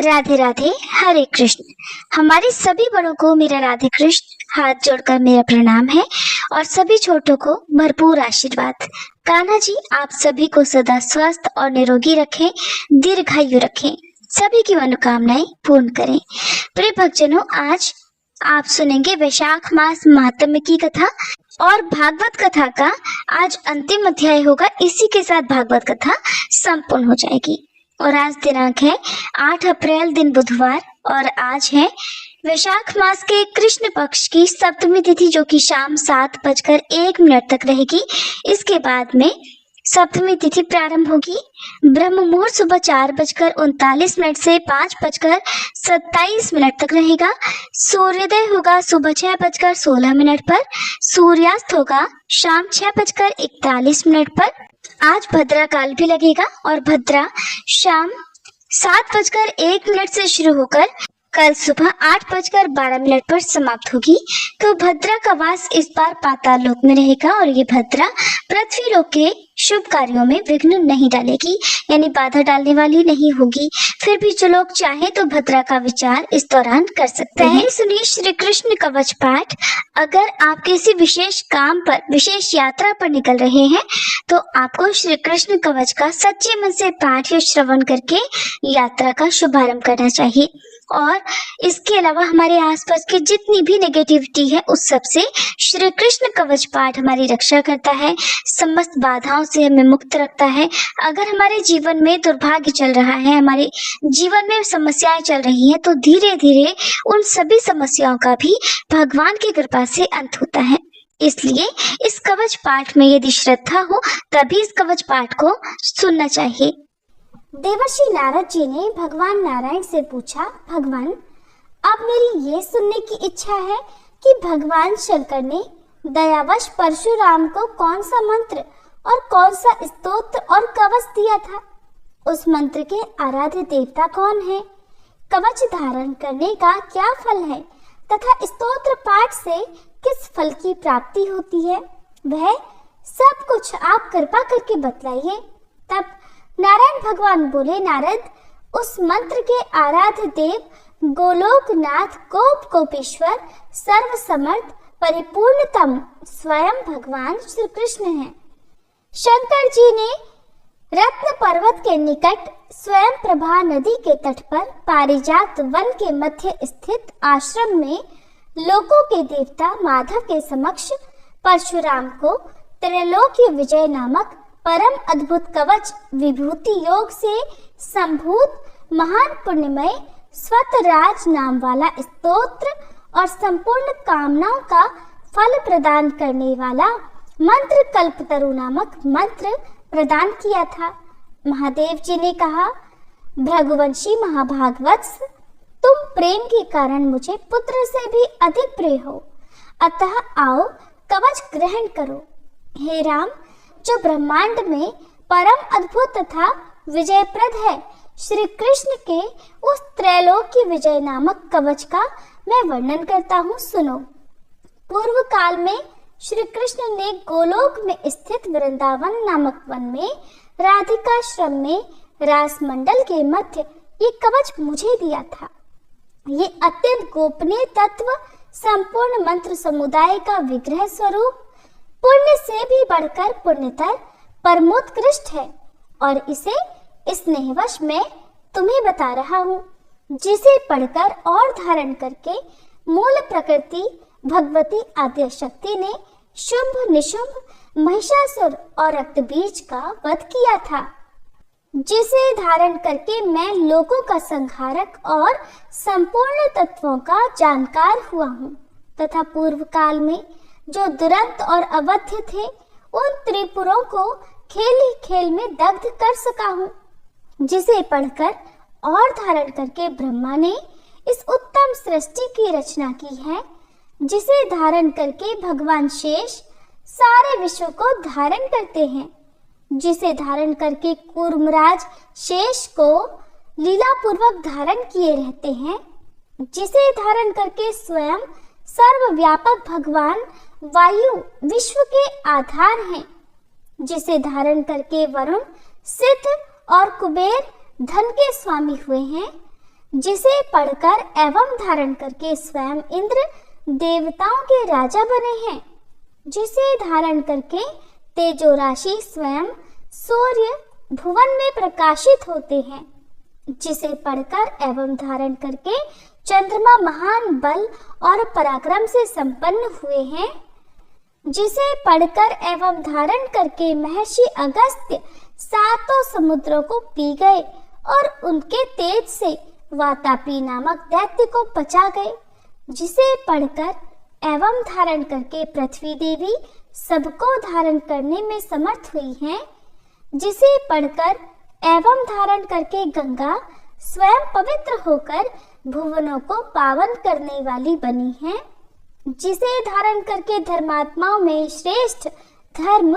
राधे राधे, हरे कृष्ण। हमारे सभी बड़ों को मेरा राधे कृष्ण हाथ जोड़कर मेरा प्रणाम है और सभी छोटों को भरपूर आशीर्वाद। कान्हा जी आप सभी को सदा स्वस्थ और निरोगी रखें, दीर्घायु रखें, सभी की मनोकामनाएं पूर्ण करें। प्रिय भक्तजनों, आज आप सुनेंगे वैशाख मास महात्म्य की कथा और भागवत कथा का आज अंतिम अध्याय होगा। इसी के साथ भागवत कथा संपूर्ण हो जाएगी। और आज दिनांक है 8 अप्रैल दिन बुधवार और आज है वैशाख मास के कृष्ण पक्ष की सप्तमी तिथि, जो कि शाम 7:01 तक रहेगी। इसके बाद में सप्तमी तिथि प्रारंभ होगी। ब्रह्म मुहूर्त सुबह 4:39 से 5:27 तक रहेगा। सूर्योदय होगा सुबह 6:16 पर। सूर्यास्त होगा शाम 6:41 पर। आज भद्रा काल भी लगेगा और भद्रा शाम 7:01 से शुरू होकर कल सुबह 8:12 पर समाप्त होगी। तो भद्रा का वास इस बार पाताल लोक में रहेगा और ये भद्रा पृथ्वी लोक के शुभ कार्यों में विघ्न नहीं डालेगी, यानी बाधा डालने वाली नहीं होगी। फिर भी जो लोग चाहे तो भद्रा का विचार इस दौरान कर सकते हैं। सुनिए श्री कृष्ण कवच पाठ। अगर आप किसी विशेष काम पर, विशेष यात्रा पर निकल रहे हैं तो आपको श्री कृष्ण कवच का सच्चे मन से पाठ या श्रवण करके यात्रा का शुभारंभ करना चाहिए। और इसके अलावा हमारे आसपास की जितनी भी नेगेटिविटी है उस सब से श्री कृष्ण कवच पाठ हमारी रक्षा करता है, समस्त बाधाओं से हमें मुक्त रखता है। अगर हमारे जीवन में दुर्भाग्य चल रहा है, हमारे जीवन में समस्याएं चल रही हैं, तो धीरे धीरे उन सभी समस्याओं का भी भगवान की कृपा से अंत होता है। इसलिए इस कवच पाठ में यदि श्रद्धा हो तभी इस कवच पाठ को सुनना चाहिए। देवर्षि नारद जी ने भगवान नारायण से पूछा, भगवान अब मेरी ये सुनने की इच्छा है कि भगवान शंकर ने दयावश परशुराम को कौन सा मंत्र और कौन सा स्तोत्र और कवच दिया था। उस मंत्र के आराध्य देवता कौन है, कवच धारण करने का क्या फल है तथा स्तोत्र पाठ से किस फल की प्राप्ति होती है, वह सब कुछ आप कृपा करके बतलाइए। तब नारायण भगवान बोले, नारद उस मंत्र के आराध्य देव गोलोकनाथ गोप गोपेश्वर सर्वसमर्थ परिपूर्णतम स्वयं भगवान श्री कृष्ण हैं। शंकर जी ने रत्न पर्वत के निकट स्वयं प्रभा नदी के तट पर पारिजात वन के मध्य स्थित आश्रम में लोकों के देवता माधव के समक्ष परशुराम को त्रैलोक्य विजय नामक परम अद्भुत कवच विभूति योग से संभूत महान पुण्यमय स्वतराज नाम वाला स्तोत्र और संपूर्ण कामनाओं का फल प्रदान करने वाला मंत्र कल्पतरु नामक मंत्र प्रदान किया था। महादेव जी ने कहा, भृगुवंशी महाभागवत्स, तुम प्रेम के कारण मुझे पुत्र से भी अधिक प्रिय हो, अतः आओ कवच ग्रहण करो। हे राम, जो ब्रह्मांड में परम अद्भुत तथा विजयप्रद है, श्री कृष्ण के उस त्रैलोक्य विजय नामक कवच का मैं वर्णन करता हूँ, सुनो। पूर्व काल में श्री कृष्ण ने गोलोक में स्थित वृंदावन नामक वन में राधिकाश्रम में रास मंडल के मध्य ये कवच मुझे दिया था। ये अत्यंत गोपनीय तत्व संपूर्ण मंत्र समुदाय का विग्रह स्वरूप पुण्य से भी बढ़कर पुण्यतर परमोत्कृष्ट है और इसे स्नेहवश मैं तुम्हें बता रहा हूँ, जिसे पढ़कर और धारण करके मूल प्रकृति भगवती आद्य शक्ति ने शुंभ निशुंभ महिषासुर और रक्तबीज का वध किया था, जिसे धारण करके मैं लोगों का संहारक और संपूर्ण तत्वों का जानकार हुआ हूँ तथा पूर्व काल में जो दुरंत और अवध्य थे उन त्रिपुरों को खेल ही खेल में दग्ध कर सका हूँ, जिसे पढ़कर और धारण करके ब्रह्मा ने इस उत्तम सृष्टि की रचना की है, जिसे धारण करके भगवान शेष सारे विश्व को धारण करते हैं, जिसे धारण करके कूर्मराज शेष को लीला पूर्वक धारण किए रहते हैं, जिसे धारण करके स्वयं सर्वव्यापक भगवान वायु विश्व के आधार हैं, जिसे धारण करके वरुण सिद्ध और कुबेर धन के स्वामी हुए हैं, जिसे पढ़कर एवं धारण करके स्वयं इंद्र देवताओं के राजा बने हैं, जिसे धारण करके तेजो राशि स्वयं सूर्य भुवन में प्रकाशित होते हैं, जिसे पढ़कर एवं धारण करके चंद्रमा महान बल और पराक्रम से संपन्न हुए हैं, जिसे पढ़कर एवं धारण करके महर्षि अगस्त्य सातों समुद्रों को पी गए और उनके तेज से वातापी नामक दैत्य को पचा गए, जिसे पढ़कर एवं धारण करके पृथ्वी देवी सबको धारण करने में समर्थ हुई हैं, जिसे पढ़कर एवं धारण करके गंगा स्वयं पवित्र होकर भुवनों को पावन करने वाली बनी है, जिसे धारण करके धर्मात्माओं में श्रेष्ठ धर्म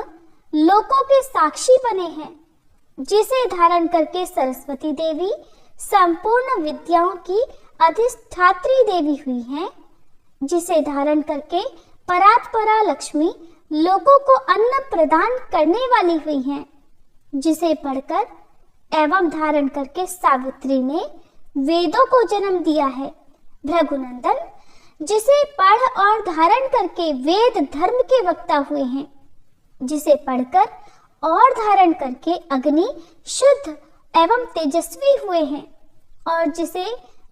लोकों के साक्षी बने हैं, जिसे धारण करके सरस्वती देवी संपूर्ण विद्याओं की अधिष्ठात्री देवी हुई हैं, जिसे धारण करके परात्परा लक्ष्मी लोगों को अन्न प्रदान करने वाली हुई हैं, जिसे पढ़कर एवं धारण करके सावित्री ने वेदों को जन्म दिया है। भृगुनंदन, जिसे पढ़ और धारण करके वेद धर्म के वक्ता हुए हैं, जिसे पढ़कर और धारण करके अग्नि शुद्ध एवं तेजस्वी हुए हैं, और जिसे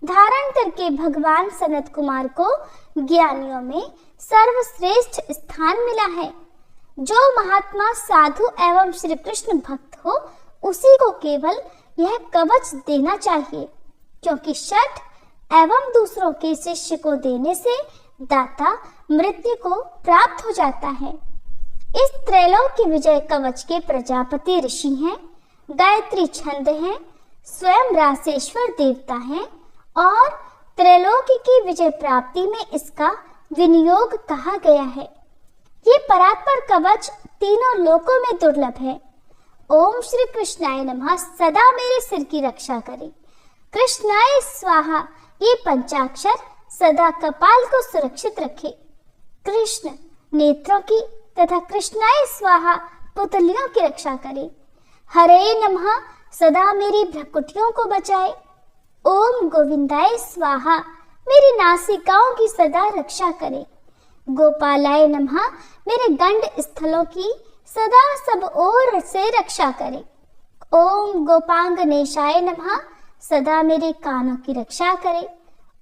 धारण करके भगवान सनत कुमार को ज्ञानियों में सर्वश्रेष्ठ स्थान मिला है। जो महात्मा साधु एवं श्री कृष्ण भक्त हो, उसी को केवल यह कवच देना चाहिए, क्योंकि शठ एवं दूसरों के शिष्य को देने से दाता मृत्यु को प्राप्त हो जाता है। इस त्रैलोक की विजय कवच के प्रजापति ऋषि हैं, गायत्री छंद हैं, स्वयं रासेश्वर देवता हैं, और त्रैलोकी की विजय प्राप्ति में इसका विनियोग कहा गया है। ये परात्पर कवच तीनों लोकों में दुर्लभ है। ओम श्री कृष्णाय नमः सदा मेरे सिर की रक्षा करे। कृष्णाय स्वाहा ये पंचाक्षर सदा कपाल को सुरक्षित रखे। कृष्ण नेत्रों की तथा कृष्णाय स्वाहा पुतलियों की रक्षा करे। हरे नमः सदा मेरी भ्रकुटियों को बचाए। ओम गोविंदाय स्वाहा मेरी नासिकाओं की सदा रक्षा करे। गोपालाय नमः मेरे गंड स्थलों की सदा सब ओर से रक्षा करे। ओम गोपांगनेशाय नमः सदा मेरे कानों की रक्षा करे।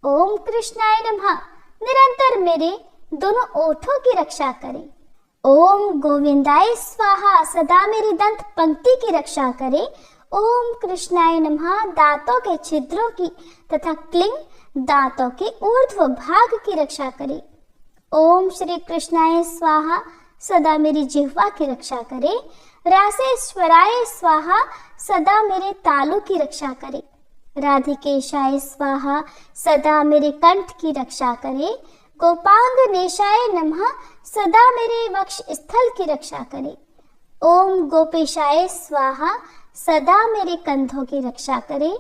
ओम कृष्णाय नमः निरंतर मेरे दोनों ओठों की रक्षा करे। ओम गोविंदाय स्वाहा सदा मेरी दंत पंक्ति की रक्षा करे। ओम कृष्णाय नमः दांतों के छिद्रों की तथा क्लिंग दांतों के ऊर्ध्व भाग की रक्षा करे। ओम श्री कृष्णाय स्वाहा सदा मेरी जिह्वा की रक्षा करे। रासेश्वराय स्वाहा सदा मेरे तालु की रक्षा करे। राधिकेशाय स्वाहा सदा मेरे कंठ की रक्षा करे। गोपांगनेशाय नमः सदा मेरे वक्ष स्थल की रक्षा करे। ओम गोपेशाय स्वाहा सदा मेरे कंधों की रक्षा करे।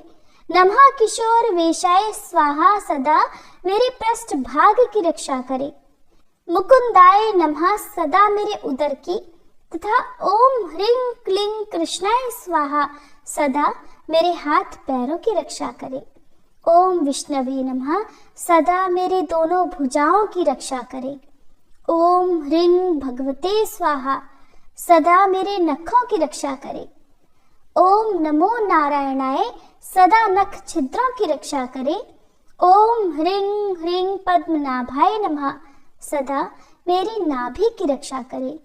नमः किशोर वेशाय स्वाहा सदा मेरे पृष्ठ भाग की रक्षा करे। मुकुंदाय नमः सदा मेरे उदर की तथा ओम ह्रीं क्लीं कृष्णाय स्वाहा सदा मेरे हाथ पैरों की रक्षा करे। ओम विष्णवे नमः सदा मेरे दोनों भुजाओं की रक्षा करे। ओम ह्रीं भगवते स्वाहा सदा मेरे नखों की रक्षा करे। ओम नमो नारायणाय सदा नख छिद्रों की रक्षा करे। ओम ह्रीं ह्रीं पद्मनाभाय नमः सदा मेरी नाभि की रक्षा करे।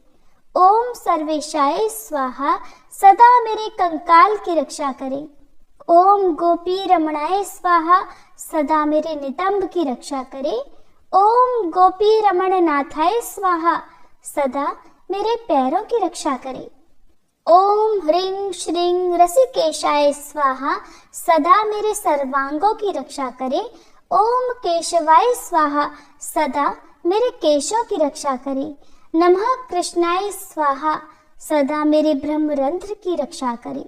ओम सर्वेशाय स्वाहा सदा मेरे कंकाल की रक्षा करे। ओम गोपी रमणाय स्वाहा सदा मेरे नितंब की रक्षा करे। ओम गोपी रमण नाथाय स्वाहा सदा मेरे पैरों की रक्षा करे। ओम ह्रीं श्रीं रसिकेशाय स्वाहा सदा मेरे सर्वांगों की रक्षा करे। ओम केशवाय स्वाहा सदा मेरे केशों की रक्षा करे। नमः कृष्णाय स्वाहा सदा मेरे ब्रह्मरंध्र की रक्षा करे।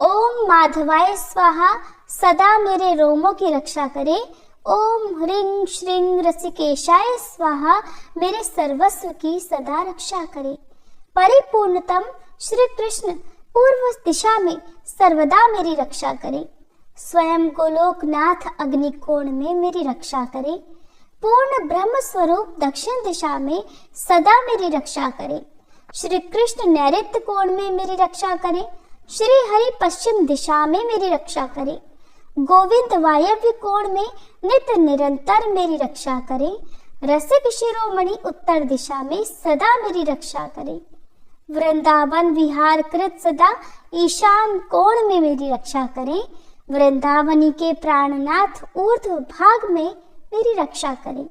ओम माधवाय स्वाहा सदा मेरे रोमों की रक्षा करे। ओम ह्रीं श्रीं रसिकेशाय स्वाहा मेरे सर्वस्व की सदा रक्षा करे। परिपूर्णतम श्री कृष्ण पूर्व दिशा में सर्वदा मेरी रक्षा करे। स्वयं गोलोकनाथ अग्निकोण में मेरी रक्षा करे। पूर्ण ब्रह्म स्वरूप दक्षिण दिशा में सदा मेरी रक्षा करे। श्री कृष्ण नैऋत्य कोण में मेरी रक्षा करे। श्री हरि पश्चिम दिशा में मेरी रक्षा करे। गोविंद वायव्य कोण में नित्य निरंतर मेरी रक्षा करे। रसिक शिरोमणि उत्तर दिशा में सदा मेरी रक्षा करे। वृंदावन विहार कृत सदा ईशान कोण में मेरी रक्षा करे। वृंदावनी के प्राणनाथ ऊर्ध्व भाग में मेरी रक्षा करे।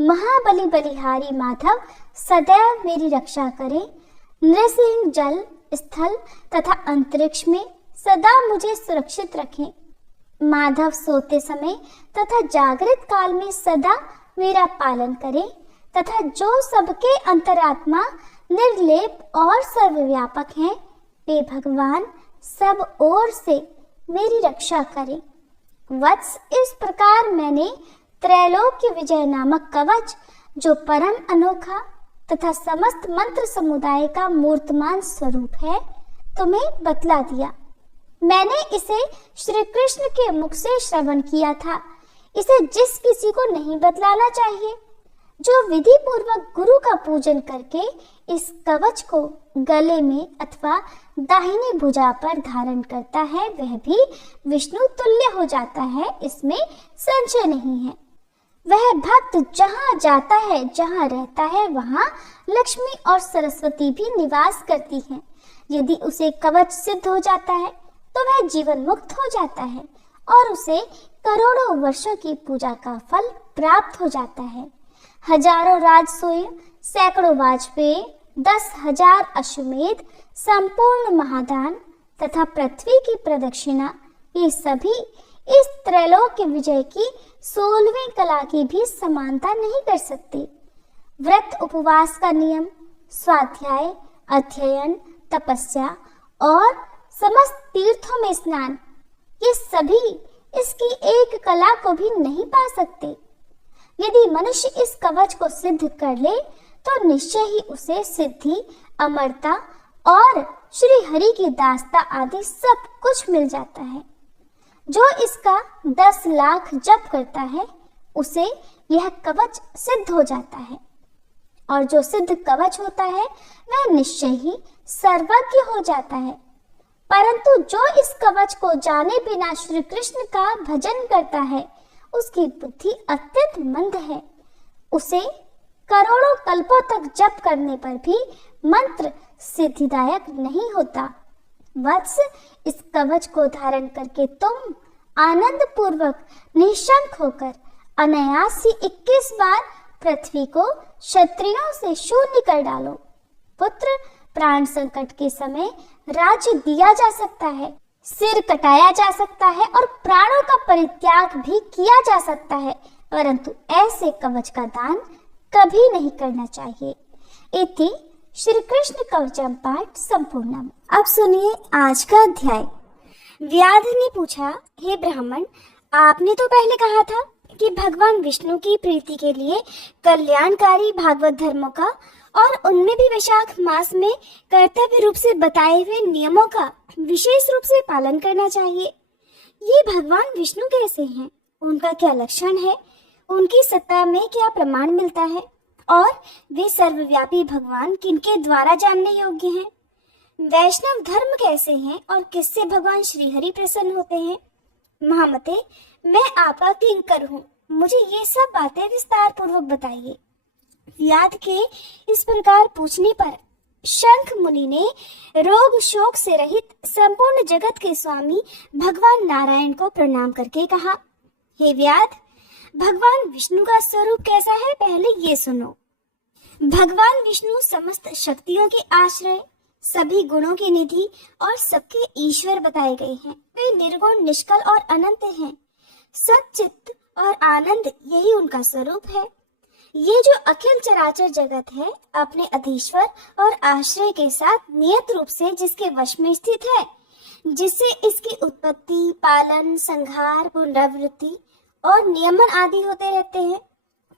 महाबली बलिहारी माधव सदैव मेरी रक्षा करे। नृसिंह जल स्थल तथा अंतरिक्ष में सदा मुझे सुरक्षित रखें। माधव सोते समय तथा जागृत काल में सदा मेरा पालन करे तथा जो सबके अंतरात्मा निर्लेप और सर्वव्यापक हैं, वे भगवान सब ओर से मेरी रक्षा करें। वत्स, इस प्रकार मैंने त्रैलोक्य विजय नामक कवच, जो परम अनोखा तथा समस्त मंत्र समुदाय का मूर्तमान स्वरूप है, तुम्हें बतला दिया। मैंने इसे श्री कृष्ण के मुख से श्रवण किया था। इसे जिस किसी को नहीं बतलाना चाहिए। जो विधि पूर्वक गुरु का पूजन करके इस कवच को गले में अथवा दाहिनी भुजा पर धारण करता है, वह भी विष्णु तुल्य हो जाता है, इसमें संशय नहीं है। वह भक्त जहाँ जाता है, जहाँ रहता है, वहाँ लक्ष्मी और सरस्वती भी निवास करती हैं। यदि उसे कवच सिद्ध हो जाता है तो वह जीवन मुक्त हो जाता है और उसे करोड़ों वर्षों की पूजा का फल प्राप्त हो जाता है। हजारों राजसूय, सैकड़ों वाजपेयी, 10,000 अश्वमेध, संपूर्ण महादान तथा पृथ्वी की प्रदक्षिणा, ये सभी इस त्रैलोक्य विजय की 16वीं कला की भी समानता नहीं कर सकते। व्रत उपवास का नियम, स्वाध्याय, अध्ययन, तपस्या और समस्त तीर्थों में स्नान, ये सभी इसकी एक कला को भी नहीं पा सकते। यदि मनुष्य इस कवच को सिद्ध कर ले तो निश्चय ही उसे सिद्धि, अमरता और श्री हरि की दास्ता आदि सब कुछ मिल जाता है। जो इसका 10 लाख जप करता है, उसे यह कवच सिद्ध हो जाता है। और जो सिद्ध कवच होता है वह निश्चय ही सर्वज्ञ हो जाता है। परंतु जो इस कवच को जाने बिना श्री कृष्ण का भजन करता है, उसकी बुद्धि अत्यंत मंद है। उसे करोड़ों कल्पों तक जप करने पर भी मंत्र सिद्धिदायक नहीं होता। वत्स, इस कवच को धारण करके तुम आनंद पूर्वक निशंक होकर अनायास ही 21 बार पृथ्वी को क्षत्रियों से शून्य कर डालो। पुत्र, प्राण संकट के समय राज्य दिया जा सकता है, सिर कटाया जा सकता है और प्राणों का परित्याग भी किया जा सकता है, परंतु ऐसे कवच का दान कभी नहीं करना चाहिए। इति श्री कृष्ण कवचम पाठ संपूर्णम। अब सुनिए आज का अध्याय। व्याध ने पूछा, हे ब्राह्मण, आपने तो पहले कहा था कि भगवान विष्णु की प्रीति के लिए कल्याणकारी भागवत धर्मों का और उनमें भी वैशाख मास में कर्तव्य रूप से बताए हुए नियमों का विशेष रूप से पालन करना चाहिए। ये भगवान विष्णु कैसे हैं? उनका क्या लक्षण है? उनकी सत्ता में क्या प्रमाण मिलता है? और वे सर्वव्यापी भगवान किनके द्वारा जानने योग्य हैं? वैष्णव धर्म कैसे हैं और किससे भगवान श्रीहरि प्रसन्न होते हैं? महामते, मैं आपका किंकर हूँ, मुझे ये सब बातें विस्तार पूर्वक बताइए। व्याध के इस प्रकार पूछने पर शंख मुनि ने रोग शोक से रहित संपूर्ण जगत के स्वामी भगवान नारायण को प्रणाम करके कहा, हे व्याध, भगवान विष्णु का स्वरूप कैसा है पहले ये सुनो। भगवान विष्णु समस्त शक्तियों के आश्रय, सभी गुणों की निधि और सबके ईश्वर बताए गए हैं। वे निर्गुण, निष्कल और अनंत हैं। सच्चित और आनंद यही उनका स्वरूप है। ये जो अखिल चराचर जगत है, अपने अधीश्वर और आश्रय के साथ नियत रूप से जिसके वश में स्थित है, जिससे इसकी उत्पत्ति, पालन, संहार, पुनरावृत्ति और नियमन आदि होते रहते हैं।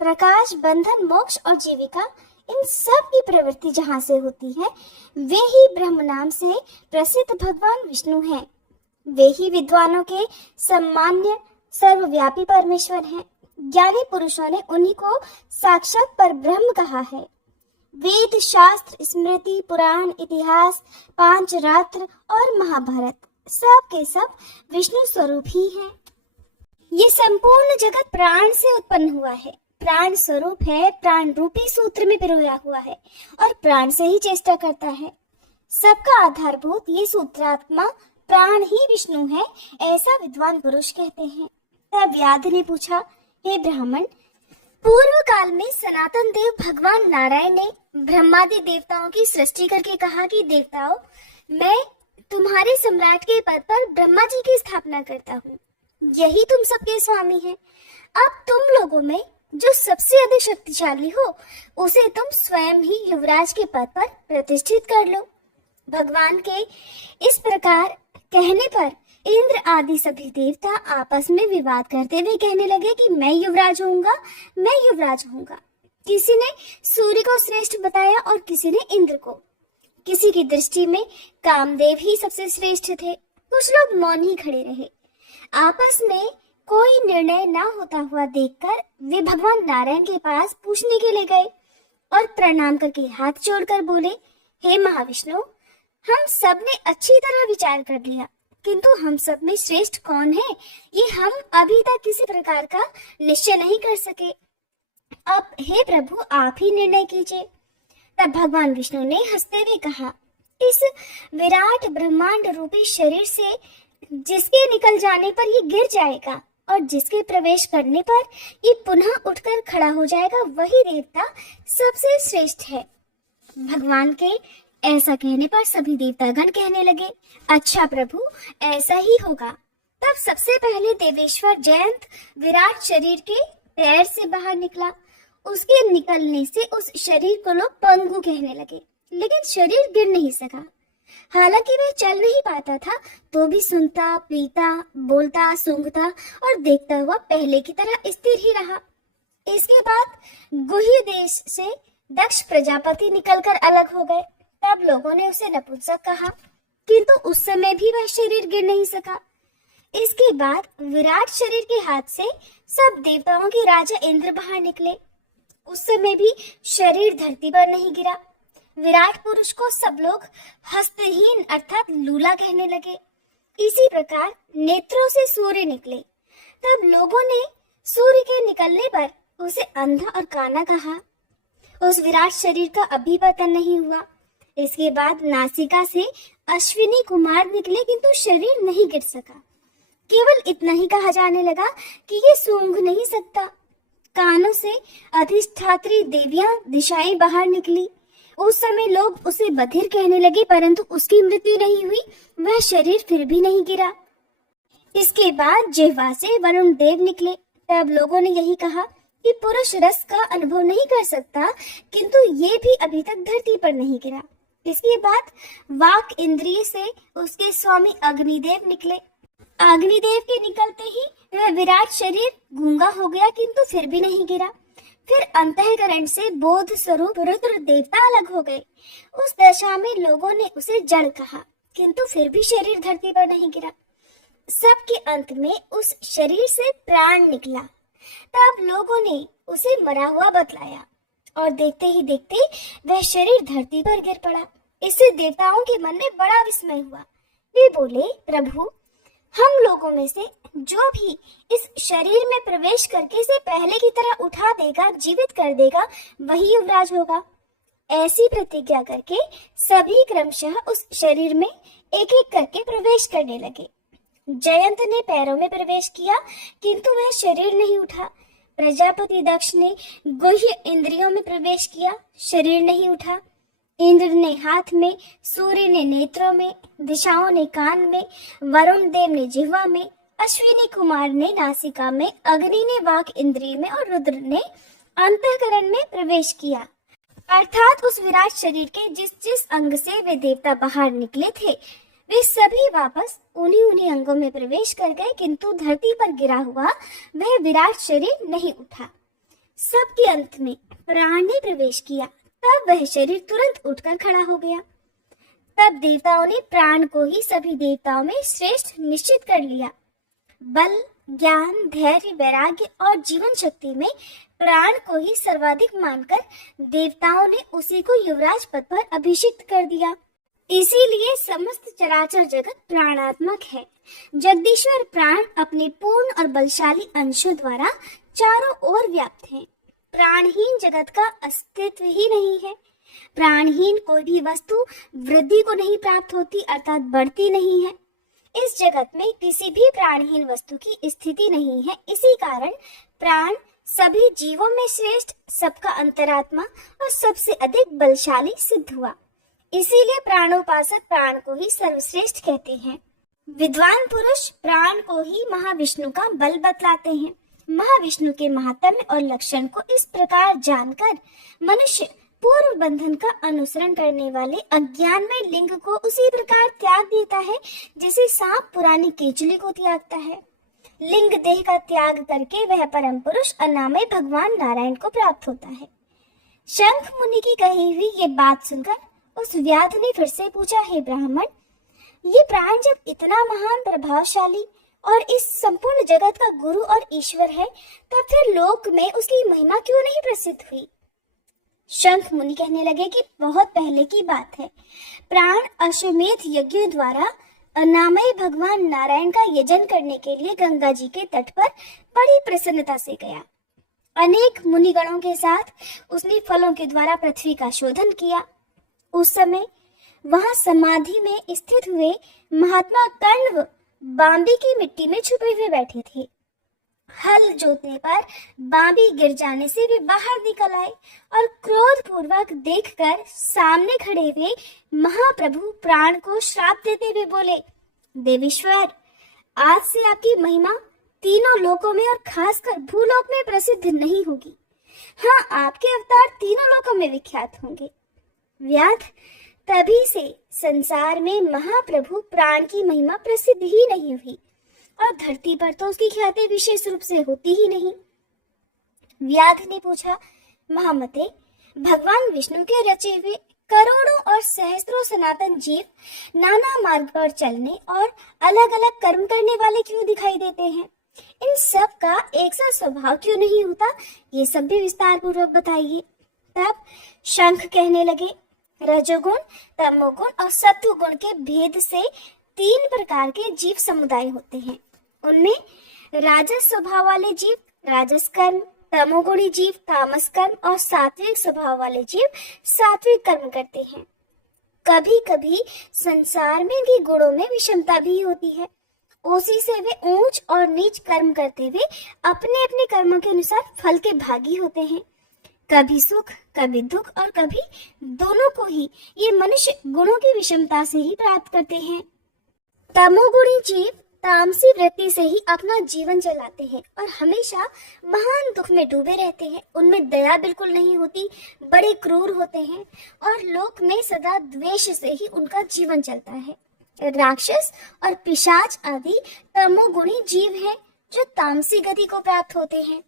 प्रकाश, बंधन, मोक्ष और जीविका, इन सब की प्रवृत्ति जहाँ से होती है, वे ही ब्रह्म नाम से प्रसिद्ध भगवान विष्णु हैं। वे ही विद्वानों के सम्मान्य सर्वव्यापी परमेश्वर हैं। ज्ञानी पुरुषों ने उन्हीं को साक्षात परब्रह्म कहा है। वेद, शास्त्र, स्मृति, पुराण, इतिहास, पांच रात्र और महाभारत सब के सब विष्णु स्वरूप ही हैं। ये संपूर्ण जगत प्राण से उत्पन्न हुआ है, प्राण स्वरूप है, प्राण रूपी सूत्र में पिरोया हुआ है और प्राण से ही चेष्टा करता है। सबका आधारभूत ये सूत्रात्मा प्राण ही विष्णु है, ऐसा विद्वान पुरुष कहते हैं। तब व्याध ने पूछा, हे ब्राह्मण, पूर्व काल में सनातन देव भगवान नारायण ने ब्रह्मादि देवताओं की सृष्टि करके कहा कि देवताओं, मैं तुम्हारे सम्राट के पद पर ब्रह्मा जी की स्थापना करता हूँ। यही तुम सबके स्वामी हैं। अब तुम लोगों में जो सबसे अधिक शक्तिशाली हो, उसे तुम स्वयं ही युवराज के पद पर प्रतिष्ठित कर लो। भगवान के इस प्रकार कहने पर इंद्र आदि सभी देवता आपस में विवाद करते हुए कहने लगे कि मैं युवराज होऊंगा, मैं युवराज होऊंगा। किसी ने सूर्य को श्रेष्ठ बताया और किसी ने इंद्र को। किसी की दृष्टि में कामदेव ही सबसे श्रेष्ठ थे। कुछ लोग मौन ही खड़े रहे। आपस में कोई निर्णय ना होता हुआ देखकर वे भगवान नारायण के पास पूछने के लिए गए और प्रणाम करके हाथ जोड़कर बोले, हे महाविष्णु, हम सब ने अच्छी तरह विचार कर लिया, किंतु हम सब में श्रेष्ठ कौन है ये हम अभी तक किसी प्रकार का निश्चय नहीं कर सके। अब हे प्रभु, आप ही निर्णय कीजिए। तब भगवान विष्णु ने हंसते हुए कहा, इस विराट ब्रह्मांड रूपी शरीर से जिसके निकल जाने पर ये गिर जाएगा और जिसके प्रवेश करने पर ये पुनः उठकर खड़ा हो जाएगा, वही देवता सबसे श्रेष्ठ है। भगवान के ऐसा कहने पर सभी देवतागण कहने लगे, अच्छा प्रभु, ऐसा ही होगा। तब सबसे पहले देवेश्वर जयंत विराट शरीर के पैर से बाहर निकला। उसके निकलने से उस शरीर को लोग पंगु कहने लगे, लेकिन शरीर गिर नहीं सका। हालांकि वह चल नहीं पाता था, तो भी सुनता, पीता, बोलता, सूंघता और देखता हुआ पहले की तरह स्थिर ही रहा। इसके बाद गुह्य देश से दक्ष प्रजापति निकलकर अलग हो गए। तब लोगों ने उसे नपुंसक कहा, किंतु उस समय भी वह शरीर गिर नहीं सका। इसके बाद विराट शरीर के हाथ से सब देवताओं के राजा इंद्र बाहर निकले। उस समय भी शरीर धरती पर नहीं गिरा। विराट पुरुष को सब लोग हस्तहीन अर्थात लूला कहने लगे। इसी प्रकार नेत्रों से सूर्य निकले। तब लोगों ने सूर्य के निकलने पर उसे अंधा और काना कहा। उस विराट शरीर का अभी पतन नहीं हुआ। इसके बाद नासिका से अश्विनी कुमार निकले, किंतु शरीर नहीं गिर सका। केवल इतना ही कहा जाने लगा कि ये सूंघ नहीं सकता। कानों से अधिष्ठात्री देवियां दिशाएं बाहर निकली। उस समय लोग उसे बधिर कहने लगे, परंतु उसकी मृत्यु नहीं हुई, वह शरीर फिर भी नहीं गिरा। इसके बाद जिह्वा से वरुण देव निकले। तब लोगों ने यही कहा कि पुरुष रस का अनुभव नहीं कर सकता, किंतु ये भी अभी तक धरती पर नहीं गिरा। इसके बाद वाक इंद्रिय से उसके स्वामी अग्निदेव निकले। अग्निदेव के निकलते ही वह विराट शरीर गूंगा हो गया, किंतु फिर भी नहीं गिरा। फिर अंतःकरण से बोध स्वरूप रुद्र देवता अलग हो गए। उस दशा में लोगों ने उसे जड़ कहा, किंतु फिर भी शरीर धरती पर नहीं गिरा। सबके अंत में उस शरीर से प्राण निकला। तब लोगों ने उसे मरा हुआ बतलाया और देखते ही देखते वह शरीर धरती पर गिर पड़ा। इससे देवताओं के मन में बड़ा विस्मय हुआ। वे बोले, प्रभु, हम लोगों में से जो भी इस शरीर में प्रवेश करके इसे पहले की तरह उठा देगा, जीवित कर देगा, वही युवराज होगा। ऐसी प्रतिज्ञा करके सभी क्रमशः उस शरीर में एक एक करके प्रवेश करने लगे। जयंत ने पैरों में प्रवेश किया, किंतु वह शरीर नहीं उठा। प्रजापति दक्ष ने गुह्य इंद्रियों में प्रवेश किया, शरीर नहीं उठा। इंद्र ने हाथ में, सूर्य ने नेत्रों में, दिशाओं ने कान में, वरुण देव ने जिह्वा में, अश्विनी कुमार ने नासिका में, अग्नि ने वाक इंद्रिय में और रुद्र ने अंतःकरण में प्रवेश किया। अर्थात उस विराट शरीर के जिस जिस अंग से वे देवता बाहर निकले थे, वे सभी वापस उन्हीं अंगों में प्रवेश कर गए, किंतु धरती पर गिरा हुआ वह विराट शरीर नहीं उठा। सबके अंत में प्राण ने प्रवेश किया। तब वह शरीर तुरंत उठकर खड़ा हो गया। तब देवताओं ने प्राण को ही सभी देवताओं में श्रेष्ठ निश्चित कर लिया। बल, ज्ञान, धैर्य, वैराग्य और जीवन शक्ति में प्राण को ही सर्वाधिक मानकर देवताओं ने उसी को युवराज पद पर अभिषिक्त कर दिया। इसीलिए समस्त चराचर जगत प्राणात्मक है। जगदीश्वर प्राण अपने पूर्ण और बलशाली अंशों द्वारा चारों ओर व्याप्त हैं। प्राणहीन जगत का अस्तित्व ही नहीं है। प्राणहीन कोई भी वस्तु वृद्धि को नहीं प्राप्त होती, अर्थात बढ़ती नहीं है। इस जगत में किसी भी प्राणहीन वस्तु की स्थिति नहीं है। इसी कारण प्राण सभी जीवों में श्रेष्ठ, सबका अंतरात्मा और सबसे अधिक बलशाली सिद्ध हुआ। इसीलिए प्राणोपासक प्राण को ही सर्वश्रेष्ठ कहते हैं। विद्वान पुरुष प्राण को ही महाविष्णु का बल बतलाते हैं। महाविष्णु के महात्म्य और लक्षण को इस प्रकार जानकर मनुष्य पूर्व बंधन का अनुसरण करने वाले अज्ञान में लिंग को उसी प्रकार त्याग देता है जैसे सांप पुरानी केचुली को त्यागता है। लिंग देह का त्याग करके वह परम पुरुष अनामय भगवान नारायण को प्राप्त होता है। शंख मुनि की कही हुई ये बात सुनकर उस व्याध ने फिर से पूछा, हे ब्राह्मण, ये प्राण जब इतना महान, प्रभावशाली और इस संपूर्ण जगत का गुरु और ईश्वर है, तब फिर लोक में उसकी महिमा क्यों नहीं प्रसिद्ध हुई? शंख मुनि कहने लगे कि बहुत पहले की बात है। प्राण अश्वमेध यज्ञ द्वारा अनामय भगवान नारायण का यजन करने के लिए गंगा जी के तट पर बड़ी प्रसन्नता से गया। अनेक मुनिगणों के साथ उसने फलों के द्वारा पृथ्वी का शोधन किया। उस समय वहां समाधि में स्थित हुए महात्मा कण्व बांबी की मिट्टी में छुपे हुए बैठे थे। हल जोतने पर बांबी गिर जाने से वे बाहर निकल आए और क्रोध पूर्वक देखकर सामने खड़े हुए महाप्रभु प्राण को श्राप देते हुए बोले, देवेश्वर, आज से आपकी महिमा तीनों लोकों में और खासकर भूलोक में प्रसिद्ध नहीं होगी। हाँ, आपके अवतार तीनों लोकों में विख्यात होंगे। व्याध, तभी से संसार में महाप्रभु प्राण की महिमा प्रसिद्ध ही नहीं हुई और धरती पर तो उसकी ख्याति विशेष रूप से होती ही नहीं। व्याध ने पूछा, महामते, भगवान विष्णु के रचे हुए करोड़ों और सहस्त्रों सनातन जीव नाना मार्ग पर चलने और अलग अलग कर्म करने वाले क्यों दिखाई देते हैं? इन सब का एक सा स्वभाव क्यों नहीं होता? ये सब भी विस्तार पूर्वक बताइए। तब शंख कहने लगे, रजोगुण, तमोगुण और सत्वगुण के भेद से 3 प्रकार के जीव समुदाय होते हैं। उनमें राजस स्वभाव वाले जीव राजस कर्म, तमोगुणी जीव तामस कर्म और सात्विक स्वभाव वाले जीव सात्विक कर्म करते हैं। कभी कभी संसार में भी गुणों में विषमता भी होती है। उसी से वे ऊंच और नीच कर्म करते हुए अपने अपने कर्मों के अनुसार फल के भागी होते हैं। कभी सुख, कभी दुख और कभी दोनों को ही ये मनुष्य गुणों की विषमता से ही प्राप्त करते हैं। तमोगुणी जीव तामसी वृत्ति से ही अपना जीवन चलाते हैं और हमेशा महान दुख में डूबे रहते हैं। उनमें दया बिल्कुल नहीं होती, बड़े क्रूर होते हैं और लोक में सदा द्वेष से ही उनका जीवन चलता है। राक्षस और पिशाच आदि तमोगुणी जीव हैं जो तामसी गति को प्राप्त होते हैं।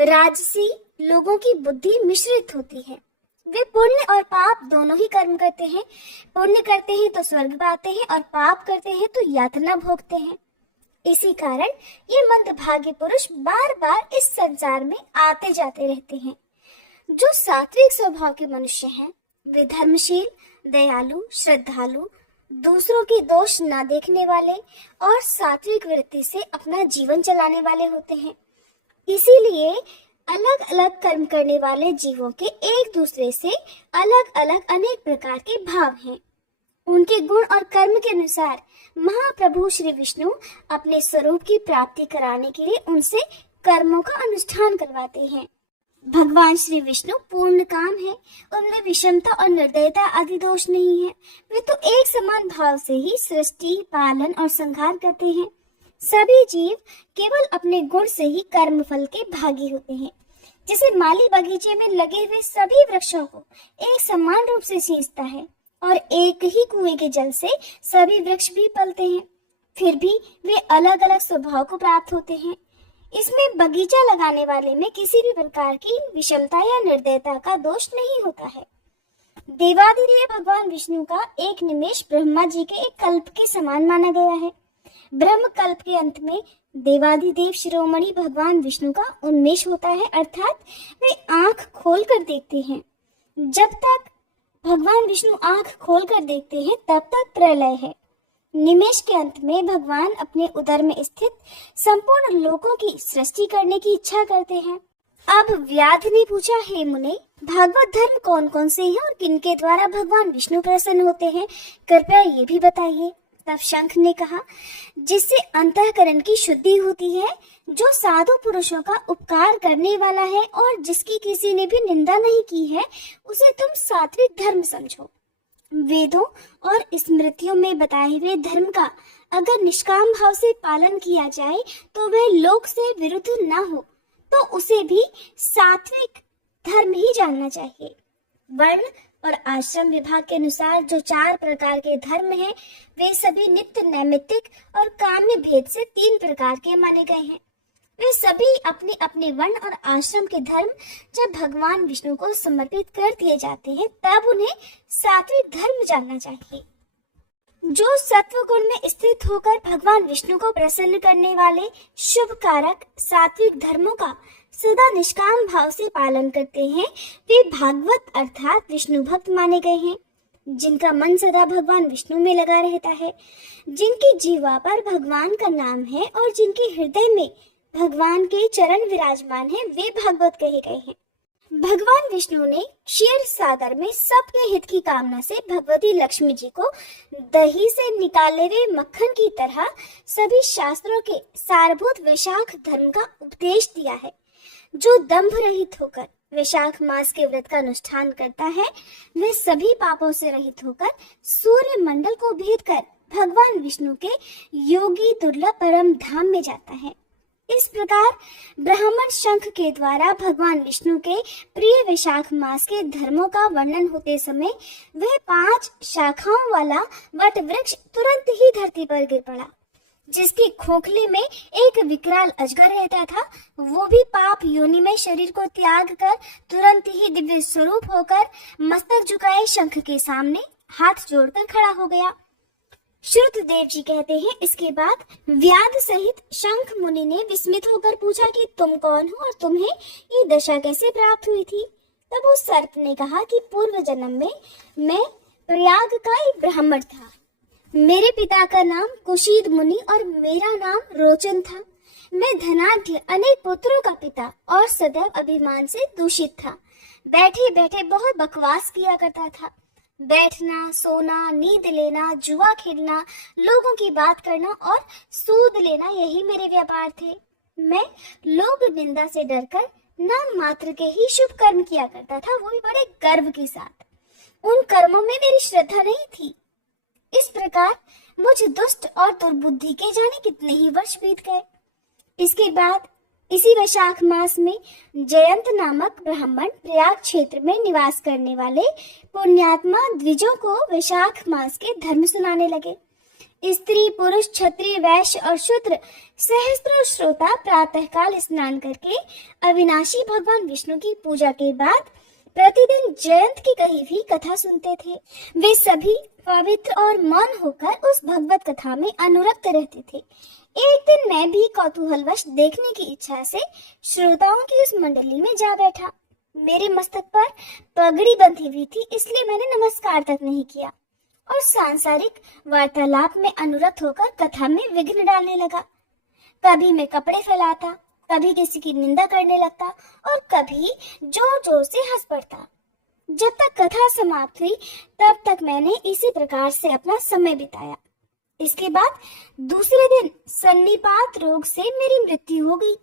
राजसी लोगों की बुद्धि मिश्रित होती है। वे पुण्य और पाप दोनों ही कर्म करते हैं। पुण्य करते हैं तो स्वर्ग पाते हैं और पाप करते हैं तो यातना भोगते हैं। इसी कारण ये मंदभागी पुरुष बार बार इस संसार में आते जाते रहते हैं। जो सात्विक स्वभाव के मनुष्य हैं, वे धर्मशील, दयालु, श्रद्धालु, दूसरों की दोष न देखने वाले और सात्विक वृत्ति से अपना जीवन चलाने वाले होते हैं। इसीलिए अलग अलग कर्म करने वाले जीवों के एक दूसरे से अलग अलग अनेक प्रकार के भाव हैं। उनके गुण और कर्म के अनुसार महाप्रभु श्री विष्णु अपने स्वरूप की प्राप्ति कराने के लिए उनसे कर्मों का अनुष्ठान करवाते हैं। भगवान श्री विष्णु पूर्ण काम है, उनमें विषमता और निर्दयता आदि दोष नहीं है। वे तो एक समान भाव से ही सृष्टि, पालन और संहार करते हैं। सभी जीव केवल अपने गुण से ही कर्म फल के भागी होते हैं। जैसे माली बगीचे में लगे हुए सभी वृक्षों को एक समान रूप से सींचता है और एक ही कुएं के जल से सभी वृक्ष भी पलते हैं, फिर भी वे अलग अलग स्वभाव को प्राप्त होते हैं। इसमें बगीचा लगाने वाले में किसी भी प्रकार की विषमता या निर्दयता का दोष नहीं होता है। देवादिदेव भगवान विष्णु का एक निमेष ब्रह्मा जी के एक कल्प के समान माना गया है। ब्रह्म कल्प के अंत में देवादिदेव शिरोमणि भगवान विष्णु का उन्मेष होता है, अर्थात वे आंख खोलकर देखते हैं। जब तक भगवान विष्णु आंख खोलकर देखते हैं तब तक प्रलय है। निमेष के अंत में भगवान अपने उदर में स्थित संपूर्ण लोकों की सृष्टि करने की इच्छा करते हैं। अब व्याध ने पूछा, हे मुने, भागवत धर्म कौन कौन से हैं और किनके द्वारा भगवान विष्णु प्रसन्न होते हैं, कृपया ये भी बताइए। तब शंख ने कहा, जिससे अंतःकरण की शुद्धि होती है, जो साधु पुरुषों का उपकार करने वाला है और जिसकी किसी ने भी निंदा नहीं की है, उसे तुम सात्विक धर्म समझो। वेदों और स्मृतियों में बताए हुए धर्म का अगर निष्काम भाव से पालन किया जाए तो वह लोक से विरुद्ध न हो, तो उसे भी सात्विक धर्म ही जानना चाहिए। वर्ण और आश्रम विभाग के अनुसार जो 4 प्रकार के धर्म हैं, वे सभी नित्य, नैमित्तिक और काम्य भेद से 3 प्रकार के माने गए हैं। वे सभी अपने अपने वर्ण और आश्रम के धर्म जब भगवान विष्णु को समर्पित कर दिए जाते हैं, तब उन्हें सात्विक धर्म जानना चाहिए। जो सत्व गुण में स्थित होकर भगवान विष्णु को प्रसन्न करने वाले शुभ कारक सात्विक धर्मों का सदा निष्काम भाव से पालन करते हैं, वे भागवत अर्थात विष्णु भक्त माने गए हैं। जिनका मन सदा भगवान विष्णु में लगा रहता है, जिनकी जीवा पर भगवान का नाम है और जिनके हृदय में भगवान के चरण विराजमान हैं, वे भागवत कहे गए हैं। भगवान विष्णु ने क्षीर सागर में सबके हित की कामना से भगवती लक्ष्मी जी को दही से निकाले हुए मक्खन की तरह सभी शास्त्रों के सारभूत वैशाख धर्म का उपदेश दिया है। जो दंभ रहित होकर वैशाख मास के व्रत का अनुष्ठान करता है, वे सभी पापों से रहित होकर सूर्य मंडल को भेद कर भगवान विष्णु के योगी दुर्लभ परम धाम में जाता है। इस प्रकार ब्राह्मण शंख के द्वारा भगवान विष्णु के प्रिय वैशाख मास के धर्मों का वर्णन होते समय वह 5 शाखाओं वाला वट वृक्ष तुरंत ही धरती पर गिर पड़ा। जिसके खोखले में एक विकराल अजगर रहता था, वो भी पाप योनि में शरीर को त्याग कर तुरंत ही दिव्य स्वरूप होकर मस्तक झुकाए शंख के सामने हाथ जोड़कर खड़ा हो गया। श्रुतदेव जी कहते हैं, इसके बाद व्याध सहित शंख मुनि ने विस्मित होकर पूछा कि तुम कौन हो और तुम्हें ये दशा कैसे प्राप्त हुई थी। तब उस सर्प ने कहा कि पूर्व जन्म में मैं प्रयाग का एक ब्राह्मण था। मेरे पिता का नाम कुशीद मुनि और मेरा नाम रोचन था। मैं धनाढ्य अनेक पुत्रों का पिता और सदैव अभिमान से दूषित था। बैठे बैठे बहुत बकवास किया करता था। बैठना, सोना, नींद लेना, जुआ खेलना, लोगों की बात करना और सूद लेना, यही मेरे व्यापार थे। मैं लोग निंदा से डरकर नाम मात्र के ही शुभ कर्म किया करता था, वो भी बड़े गर्व के साथ। उन कर्मों में मेरी श्रद्धा नहीं थी। इस प्रकार मुझ दुष्ट और दुर्बुद्धि के जाने कितने ही वर्ष बीत गए। इसके बाद इसी वैशाख मास में जयंत नामक ब्राह्मण प्रयाग क्षेत्र में निवास करने वाले पुण्यात्मा द्विजों को वैशाख मास के धर्म सुनाने लगे। स्त्री, पुरुष, क्षत्रिय, वैश्य और शूद्र सहस्त्रों श्रोता प्रातःकाल स्नान करके अविनाशी भगवान विष्णु की पूजा के बाद प्रतिदिन जयंत की कही हुई कथा सुनते थे। वे सभी पवित्र और मौन होकर उस भगवत कथा में अनुरक्त रहते थे। एक दिन मैं भी कौतूहलवश देखने की इच्छा से श्रोताओं की उस मंडली में जा बैठा। मेरे मस्तक पर पगड़ी बंधी हुई थी, इसलिए मैंने नमस्कार तक नहीं किया और सांसारिक वार्तालाप में अनुरक्त होकर कथा में विघ्न डालने लगा। कभी मैं कपड़े फैलाता, कभी किसी की निंदा करने लगता और कभी जोर जोर से हंस पड़ता। जब तक कथा समाप्त हुई तब तक मैंने इसी प्रकार से अपना समय बिताया। इसके बाद दूसरे दिन सन्निपात रोग से मेरी मृत्यु हो गई।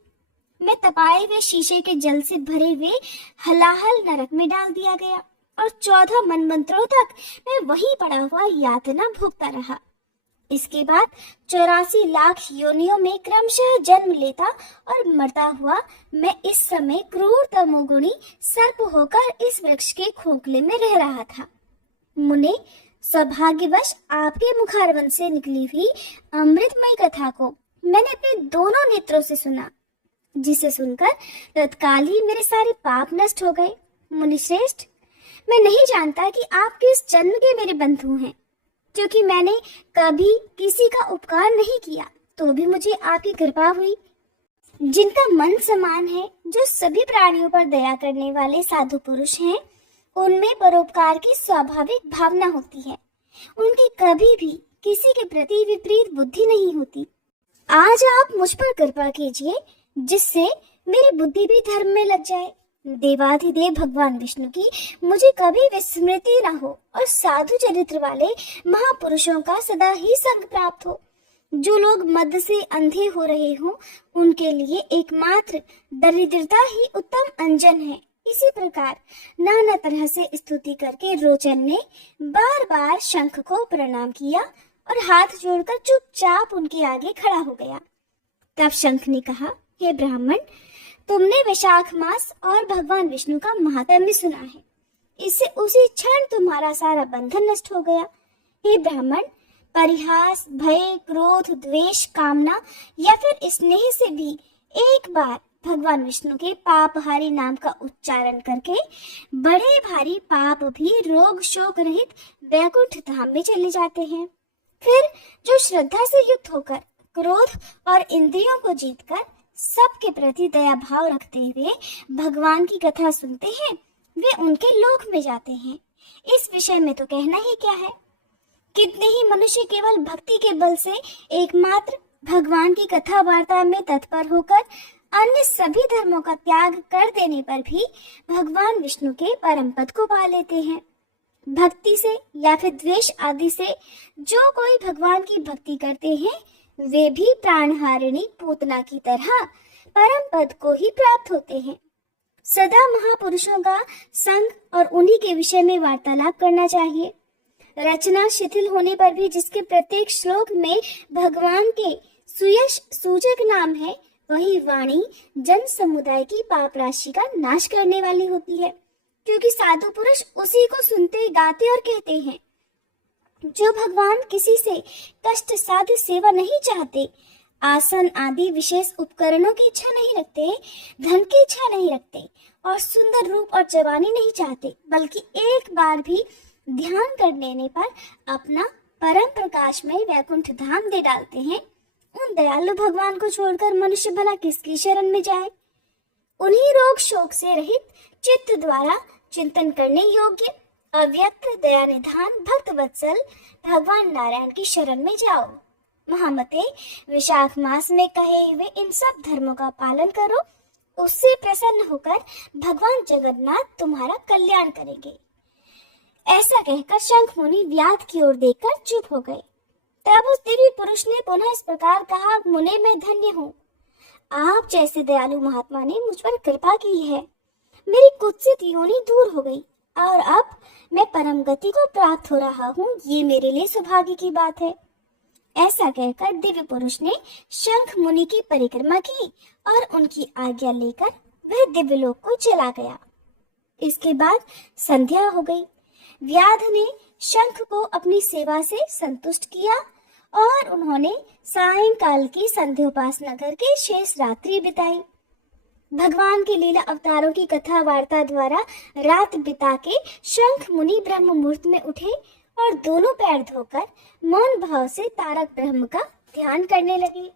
मैं तपाए हुए शीशे के जल से भरे हुए हलाहल नरक में डाल दिया गया और 14 मनमंत्रों तक मैं वहीं पड़ा हुआ यातना भोगता रहा। इसके बाद 84 लाख योनियों में क्रमशः जन्म लेता और मरता हुआ मैं इस समय क्रूर तमोगुणी सर्प होकर इस वृक्ष के खोखले में रह रहा था। मुने, सौभाग्यवश आपके मुखारविंद से निकली हुई अमृतमय कथा को मैंने अपने दोनों नेत्रों से सुना, जिसे सुनकर तत्काल ही मेरे सारे पाप नष्ट हो गए। मुनि श्रेष्ठ, मैं नहीं जानता कि आप किस जन्म के मेरे बंधु हैं, क्योंकि मैंने कभी किसी का उपकार नहीं किया, तो भी मुझे आपकी कृपा हुई। जिनका मन समान है, जो सभी प्राणियों पर दया करने वाले साधु पुरुष हैं, उनमें परोपकार की स्वाभाविक भावना होती है। उनकी कभी भी किसी के प्रति विपरीत बुद्धि नहीं होती। आज आप मुझ पर कृपा कीजिए, जिससे मेरी बुद्धि भी धर्म में लग जाए। देवाधिदेव भगवान विष्णु की मुझे कभी विस्मृति न हो और साधु चरित्र वाले महापुरुषों का सदा ही संग प्राप्त हो। जो लोग मद से अंधे हो रहे हों, उनके लिए एकमात्र दरिद्रता ही उत्तम अंजन है। इसी प्रकार नाना तरह से स्तुति करके रोचन ने बार बार शंख को प्रणाम किया और हाथ जोड़कर चुपचाप उनके आगे खड़ा हो गया। तब शंख ने कहा, हे ब्राह्मण, तुमने वैशाख मास और भगवान विष्णु का महात्म्य सुना है। इससे उसी क्षण तुम्हारा सारा बंधन नष्ट हो गया। हे ब्राह्मण, परिहास, भय, क्रोध, द्वेष, कामना या फिर स्नेह से भी एक बार भगवान विष्णु के पापहारी नाम का उच्चारण करके बड़े भारी पाप भी रोग शोक रहित वैकुंठ धाम में चले जाते हैं। फिर जो श्रद्धा से युक्त होकर क्रोध और इंद्रियों को जीतकर सबके प्रति दया भाव रखते हुए भगवान की कथा सुनते हैं, वे उनके लोक में जाते हैं। इस विषय में तो कहना ही क्या है। कितने ही मनुष्य केवल भक्ति के बल से एकमात्र भगवान की कथा वार्ता में तत्पर होकर अन्य सभी धर्मों का त्याग कर देने पर भी भगवान विष्णु के परम पद को पा लेते हैं। भक्ति से या फिर द्वेष आदि से जो कोई भगवान की भक्ति करते हैं, वे भी प्राणहारिणी पूतना की तरह परम पद को ही प्राप्त होते हैं। सदा महापुरुषों का संग और उन्हीं के विषय में वार्तालाप करना चाहिए। रचना शिथिल होने पर भी जिसके प्रत्येक श्लोक में भगवान के सुयश सूचक नाम है, वही वाणी जन समुदाय की पाप राशि का नाश करने वाली होती है, क्योंकि साधु पुरुष उसी को सुनते, गाते और कहते हैं। जो भगवान किसी से कष्ट साध्य सेवा नहीं चाहते, आसन आदि विशेष उपकरणों की इच्छा नहीं रखते, धन की इच्छा नहीं रखते और सुंदर रूप और जवानी नहीं चाहते, बल्कि एक बार भी ध्यान कर लेने पर अपना परम प्रकाशमय वैकुंठ धाम दे डालते हैं, उन दयालु भगवान को छोड़कर मनुष्य भला किसकी शरण में जाए। उन्हीं रोग शोक से रहित चित्त द्वारा चिंतन करने योग्य अव्यक्त दया निधान भक्त वत्सल भगवान नारायण की शरण में जाओ। महामते, वैशाख मास में कहे हुए इन सब धर्मों का पालन करो, उससे प्रसन्न होकर भगवान जगन्नाथ तुम्हारा कल्याण करेंगे। ऐसा कहकर शंख मुनि व्याध की ओर देखकर चुप हो गए। तब उस दिव्य पुरुष ने पुनः इस प्रकार कहा, मुने मैं धन्य हूँ। आप जैसे दयालु महात्मा ने मुझ पर कृपा की है। मेरी कुत्सित योनि दूर हो गई और अब मैं परम गति को प्राप्त हो रहा हूँ। ये मेरे लिए सौभाग्य की बात है। ऐसा कहकर दिव्य पुरुष ने शंख मुनि की परिक्रमा की और उनकी आज्ञा लेकर वह दिव्य लोक को चला गया। इसके बाद संध्या हो गई। व्याध ने शंख को अपनी सेवा से संतुष्ट किया और उन्होंने सायंकाल की संध्योपासना करके शेष रात्रि बिताई। भगवान के लीला अवतारों की कथा वार्ता द्वारा रात बिता के शंख मुनि ब्रह्म मुहूर्त में उठे और दोनों पैर धोकर मौन भाव से तारक ब्रह्म का ध्यान करने लगे।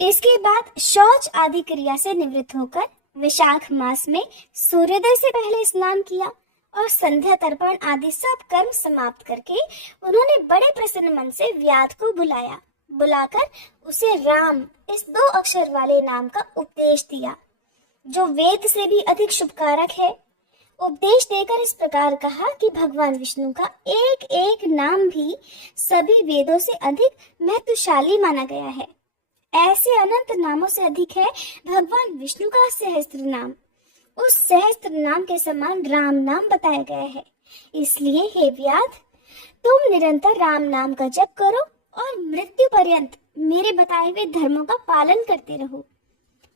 इसके बाद शौच आदि क्रिया से निवृत्त होकर वैशाख मास में सूर्योदय से पहले स्नान किया और संध्या तर्पण आदि सब कर्म समाप्त करके उन्होंने बड़े प्रसन्न मन से व्याध को बुलाया। बुलाकर उसे राम इस 2 अक्षर वाले नाम का उपदेश दिया, जो वेद से भी अधिक शुभकारक है। उपदेश देकर इस प्रकार कहा कि भगवान विष्णु का एक एक नाम भी सभी वेदों से अधिक महत्वशाली माना गया है। ऐसे अनंत नामों से अधिक है भगवान विष्णु का सहस्त्र नाम। उस सहस्त्र नाम के समान राम नाम बताया गया है। इसलिए हे व्याध, तुम निरंतर राम नाम का जप करो और मृत्यु पर्यंत मेरे बताए हुए धर्मों का पालन करते रहो।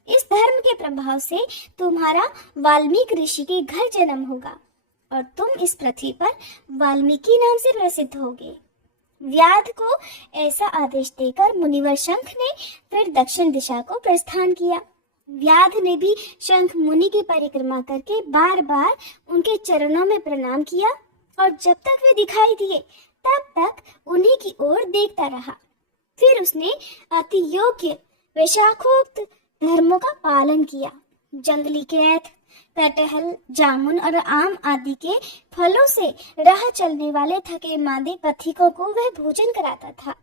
इस धर्म के प्रभाव से तुम्हारा वाल्मीकि ऋषि के घर जन्म होगा और तुम इस पृथ्वी पर वाल्मीकि नाम से प्रसिद्ध होगे। व्याध को ऐसा आदेश देकर मुनिवर शंख ने फिर दक्षिण दिशा को प्रस्थान किया। व्याध ने भी शंख मुनि की परिक्रमा करके बार बार उनके चरणों में प्रणाम किया और जब तक वे दिखाई दिए तब तक उन्हीं की ओर देखता रहा। फिर उसने अति योग्य व शाखोक्त धर्मों का पालन किया। जंगली कैथ, कटहल, जामुन और आम आदि के फलों से राह चलने वाले थके मांदे पथिकों को वह भोजन कराता था।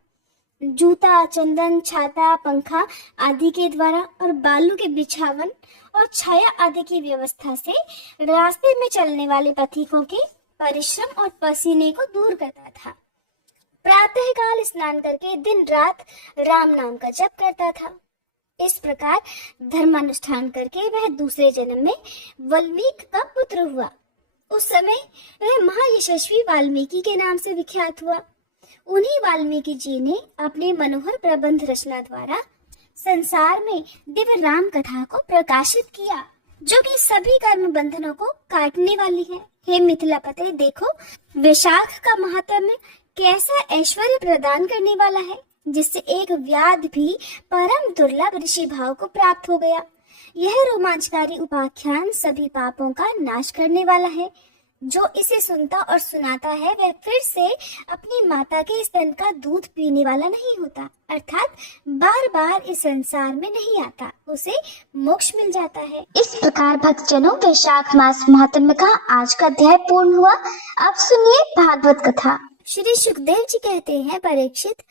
जूता, चंदन, छाता, पंखा आदि के द्वारा और बालू के बिछावन और छाया आदि की व्यवस्था से रास्ते में चलने वाले पथिकों के परिश्रम और पसीने को दूर करता था। प्रातः काल स्नान करके दिन रात राम नाम का जप करता था। इस प्रकार धर्मानुष्ठान करके वह दूसरे जन्म में वाल्मीकि का पुत्र हुआ। उस समय वह महायशस्वी वाल्मीकि के नाम से विख्यात हुआ। उन्हीं वाल्मीकि जी ने अपने मनोहर प्रबंध रचना द्वारा संसार में दिव्य राम कथा को प्रकाशित किया, जो कि सभी कर्म बंधनों को काटने वाली है। हे मिथिलापते, देखो वैशाख का महात्म्य कैसा ऐश्वर्य प्रदान करने वाला है, जिससे एक व्याध भी परम दुर्लभ ऋषि भाव को प्राप्त हो गया। यह रोमांचकारी उपाख्यान सभी पापों का नाश करने वाला है। जो इसे सुनता और सुनाता है वह फिर से अपनी माता के स्तन का दूध पीने वाला नहीं होता, अर्थात बार बार इस संसार में नहीं आता, उसे मोक्ष मिल जाता है। इस प्रकार भक्तजनों, वैशाख मास महात्म्य का आज का अध्याय पूर्ण हुआ। अब सुनिए भागवत कथा। श्री सुखदेव जी कहते हैं, परीक्षित,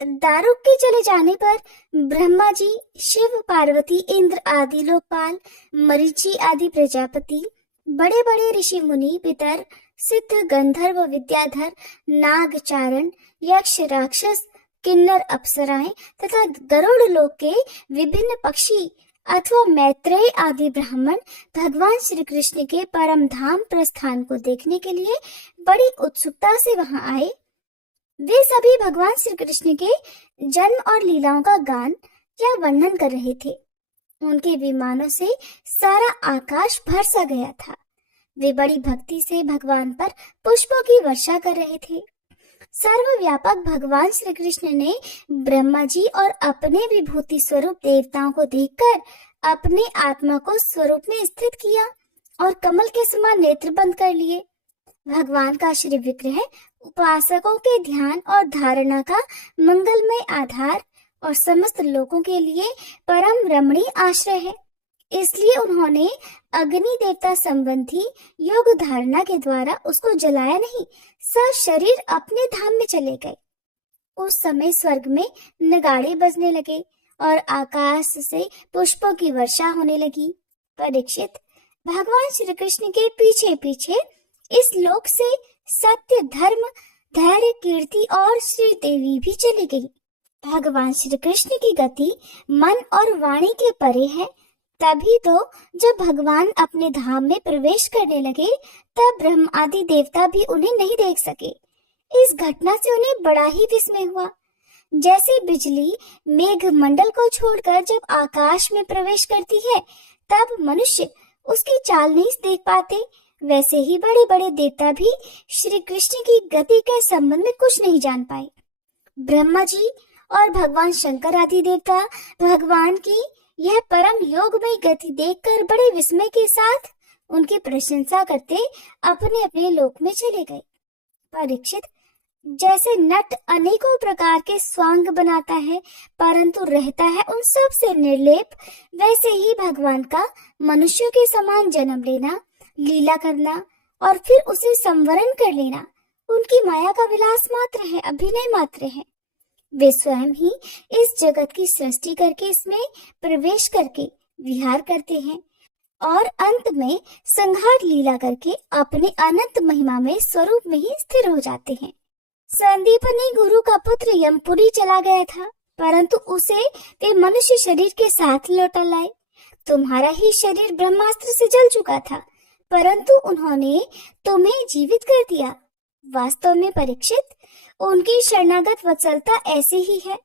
दारुक के चले जाने पर ब्रह्मा जी, शिव, पार्वती, इंद्र आदि लोकपाल, मरीचि आदि प्रजापति, बड़े बड़े ऋषि मुनि, पितर, सिद्ध, गंधर्व, विद्याधर, नाग, चारण, यक्ष, राक्षस, किन्नर, अप्सराएं तथा गरुड़ लोक के विभिन्न पक्षी अथवा मैत्रेय आदि ब्राह्मण भगवान श्री कृष्ण के परम धाम प्रस्थान को देखने के लिए बड़ी उत्सुकता से वहां आए। वे सभी भगवान श्री कृष्ण के जन्म और लीलाओं का गान या वर्णन कर रहे थे। उनके विमानों से सारा आकाश भर सा गया था। वे बड़ी भक्ति से भगवान पर पुष्पों की वर्षा कर रहे थे। सर्वव्यापक भगवान श्री कृष्ण ने ब्रह्मा जी और अपने विभूति स्वरूप देवताओं को देखकर अपने आत्मा को स्वरूप में स्थित किया और कमल के समान नेत्र बंद कर लिए। भगवान का श्री विग्रह उपासकों के ध्यान और धारणा का मंगलमय आधार और समस्त लोगों के लिए परम रमणीय आश्रय है। इसलिए उन्होंने अग्नि देवता संबंधी योग धारणा के द्वारा उसको जलाया नहीं, सशरीर अपने धाम में चले गए। उस समय स्वर्ग में नगाड़े बजने लगे और आकाश से पुष्पों की वर्षा होने लगी। परीक्षित, भगवान श्री कृष्ण के पीछे पीछे इस लोक से सत्य, धर्म, धैर्य, कीर्ति और श्री देवी भी चली गई। भगवान श्री कृष्ण की गति मन और वाणी के परे है। तभी तो जब भगवान अपने धाम में प्रवेश करने लगे तब ब्रह्म आदि देवता भी उन्हें नहीं देख सके। इस घटना से उन्हें बड़ा ही विस्मय हुआ। जैसे बिजली मेघ मंडल को छोड़कर जब आकाश में प्रवेश करती है तब मनुष्य उसकी चाल नहीं देख पाते, वैसे ही बड़े बड़े देवता भी श्री कृष्ण की गति के संबंध में कुछ नहीं जान पाए। ब्रह्मा जी और भगवान शंकर आदि देवता भगवान की यह परम योगमय गति देखकर बड़े विस्मय के साथ उनकी प्रशंसा करते अपने अपने लोक में चले गए। परीक्षित, जैसे नट अनेकों प्रकार के स्वांग बनाता है परंतु रहता है उन सब से निर्लेप, वैसे ही भगवान का मनुष्यों के समान जन्म लेना, लीला करना और फिर उसे संवरण कर लेना उनकी माया का विलास मात्र है, अभिनय मात्र है। वे स्वयं ही इस जगत की सृष्टि करके इसमें प्रवेश करके विहार करते हैं और अंत में संहार लीला करके अपने अनंत महिमा में स्वरूप में ही स्थिर हो जाते हैं। संदीपनी गुरु का पुत्र यमपुरी चला गया था परंतु उसे वे मनुष्य शरीर के साथ लौटा लाए। तुम्हारा ही शरीर ब्रह्मास्त्र से जल चुका था परंतु उन्होंने तुम्हें जीवित कर दिया। वास्तव में परीक्षित, उनकी शरणागत वत्सलता ऐसी ही है।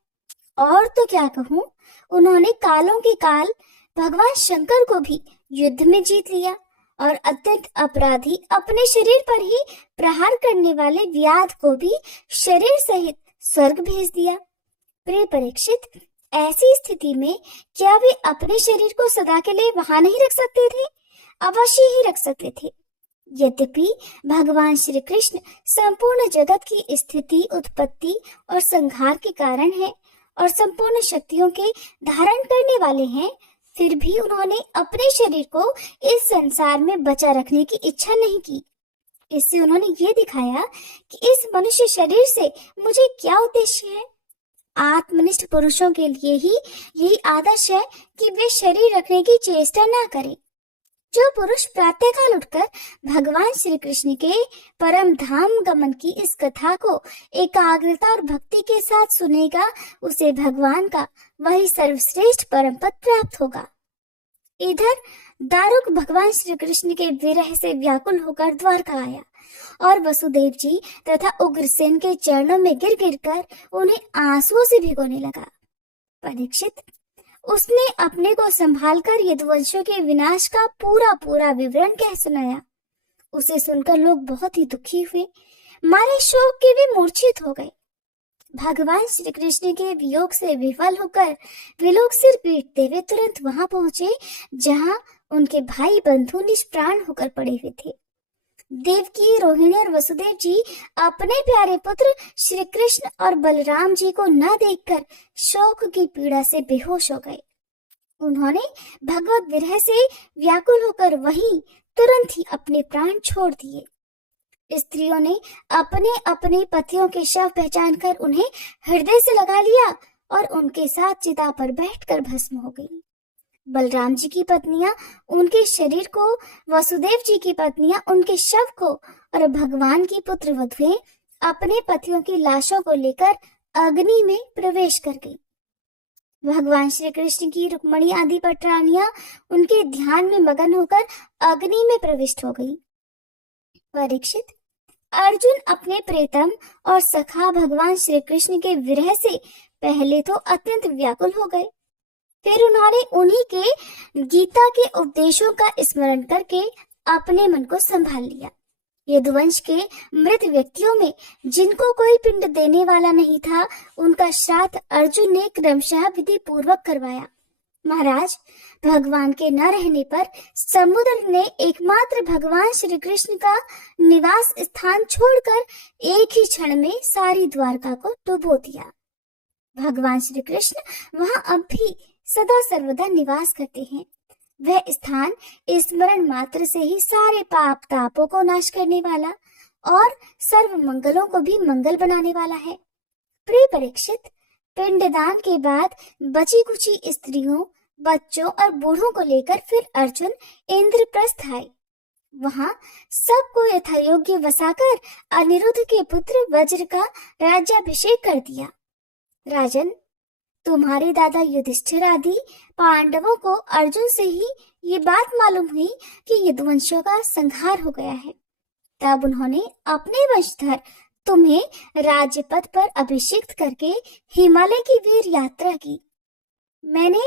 और तो क्या कहूँ, उन्होंने कालों के काल भगवान शंकर को भी युद्ध में जीत लिया और अत्यंत अपराधी अपने शरीर पर ही प्रहार करने वाले व्याध को भी शरीर सहित स्वर्ग भेज दिया। प्रिय परीक्षित, ऐसी स्थिति में क्या वे अपने शरीर को सदा के लिए वहां नहीं रख सकते थे? अवश्य ही रख सकते थे। यद्यपि भगवान श्री कृष्ण संपूर्ण जगत की स्थिति, उत्पत्ति और संहार के कारण है और संपूर्ण शक्तियों के धारण करने वाले हैं, फिर भी उन्होंने अपने शरीर को इस संसार में बचा रखने की इच्छा नहीं की। इससे उन्होंने ये दिखाया कि इस मनुष्य शरीर से मुझे क्या उद्देश्य है। आत्मनिष्ठ पुरुषों के लिए ही यही आदर्श है कि वे शरीर रखने की चेष्टा ना करें। जो पुरुष प्रातःकाल उठकर भगवान श्री कृष्ण के परम धाम गमन की इस कथा को एकाग्रता और भक्ति के साथ सुनेगा, उसे भगवान का वही सर्वश्रेष्ठ परम पद प्राप्त होगा। इधर दारुक भगवान श्री कृष्ण के विरह से व्याकुल होकर द्वारका आया और वसुदेव जी तथा उग्रसेन के चरणों में गिर गिर कर उन्हें आंसुओं से भिगोने लगा। परीक्षित, उसने अपने को संभालकर यदुवंशियों के विनाश का पूरा पूरा विवरण कह सुनाया। उसे सुनकर लोग बहुत ही दुखी हुए, मारे शोक के वे मूर्छित हो गए। भगवान श्री कृष्ण के वियोग से विफल होकर वे लोग सिर पीटते हुए तुरंत वहां पहुंचे जहां उनके भाई बंधु निष्प्राण होकर पड़े हुए थे। देवकी, रोहिणी और वसुदेव जी अपने प्यारे पुत्र श्री कृष्ण और बलराम जी को न देखकर शोक की पीड़ा से बेहोश हो गए। उन्होंने भगवत विरह से व्याकुल होकर वहीं तुरंत ही अपने प्राण छोड़ दिए। स्त्रियों ने अपने अपने पतियों के शव पहचानकर उन्हें हृदय से लगा लिया और उनके साथ चिता पर बैठकर भस्म हो गई। बलराम जी की पत्नियां उनके शरीर को, वसुदेव जी की पत्नियां उनके शव को और भगवान की पुत्र वधुएं अपने पतियों की लाशों को लेकर अग्नि में प्रवेश कर गई। भगवान श्री कृष्ण की रुक्मणी आदि पटरानियां उनके ध्यान में मगन होकर अग्नि में प्रविष्ट हो गई। परीक्षित, अर्जुन अपने प्रीतम और सखा भगवान श्री कृष्ण के विरह से पहले तो अत्यंत व्याकुल हो गए, फिर उन्होंने उन्हीं के गीता के उपदेशों का स्मरण करके अपने मन को संभाल लिया। यदुवंश के मृत व्यक्तियों में जिनको कोई पिंड देने वाला नहीं था, उनका श्राद्ध अर्जुन ने क्रमशः विधि पूर्वक करवाया। महाराज, भगवान के न रहने पर समुद्र ने एकमात्र भगवान श्री कृष्ण का निवास स्थान छोड़कर एक ही क्षण में सारी द्वारका को डुबो दिया। भगवान श्री कृष्ण वहां अब भी सदा सर्वदा निवास करते हैं। वह स्थान स्मरण मात्र से ही सारे पाप तापों को नाश करने वाला और सर्व मंगलों को भी मंगल बनाने वाला है। प्रिय परीक्षित, पिंडदान के बाद बची कुची स्त्रियों, बच्चों और बूढ़ों को लेकर फिर अर्जुन इंद्रप्रस्थ आए। वहां सबको यथायोग्य वसाकर अनिरुद्ध के पुत्र वज्र का राज्याभिषेक कर दिया। राजन, तुम्हारे दादा युधिष्ठिर आदि पांडवों को अर्जुन से ही ये बात मालूम हुई कि यदुवंशियों का संहार हो गया है। तब उन्होंने अपने वंशधर तुम्हें राज्यपद पर अभिषिक्त करके हिमालय की वीर यात्रा की। मैंने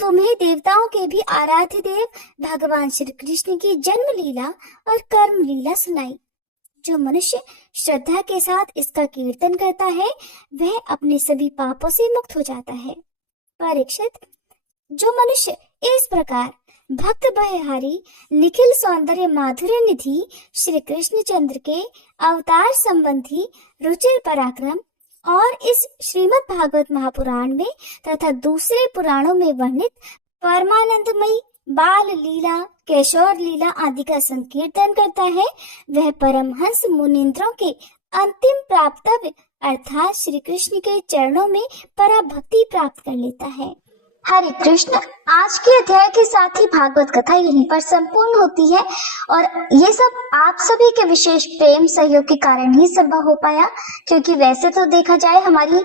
तुम्हें देवताओं के भी आराध्य देव भगवान श्री कृष्ण की जन्म लीला और कर्म लीला सुनाई। जो मनुष्य श्रद्धा के साथ इसका कीर्तन करता है, वह अपने सभी पापों से मुक्त हो जाता है। परीक्षित, जो मनुष्य इस प्रकार भक्त भयहारी निखिल सौंदर्य माधुर्य निधि श्री कृष्ण चंद्र के अवतार संबंधी रुचिर पराक्रम और इस श्रीमद् भागवत महापुराण में तथा दूसरे पुराणों में वर्णित परमानंदमयी बाल लीला, केशोर लीला आदि का संकीर्तन करता है, वह परमहंस मुनींद्रों के अंतिम प्राप्तव्य अर्थात श्री कृष्ण के चरणों में पराभक्ति प्राप्त कर लेता है। हरे कृष्ण। आज के अध्याय के साथ ही भागवत कथा यहीं पर संपूर्ण होती है और ये सब आप सभी के विशेष प्रेम सहयोग के कारण ही संभव हो पाया, क्योंकि वैसे तो देखा जाए हमारी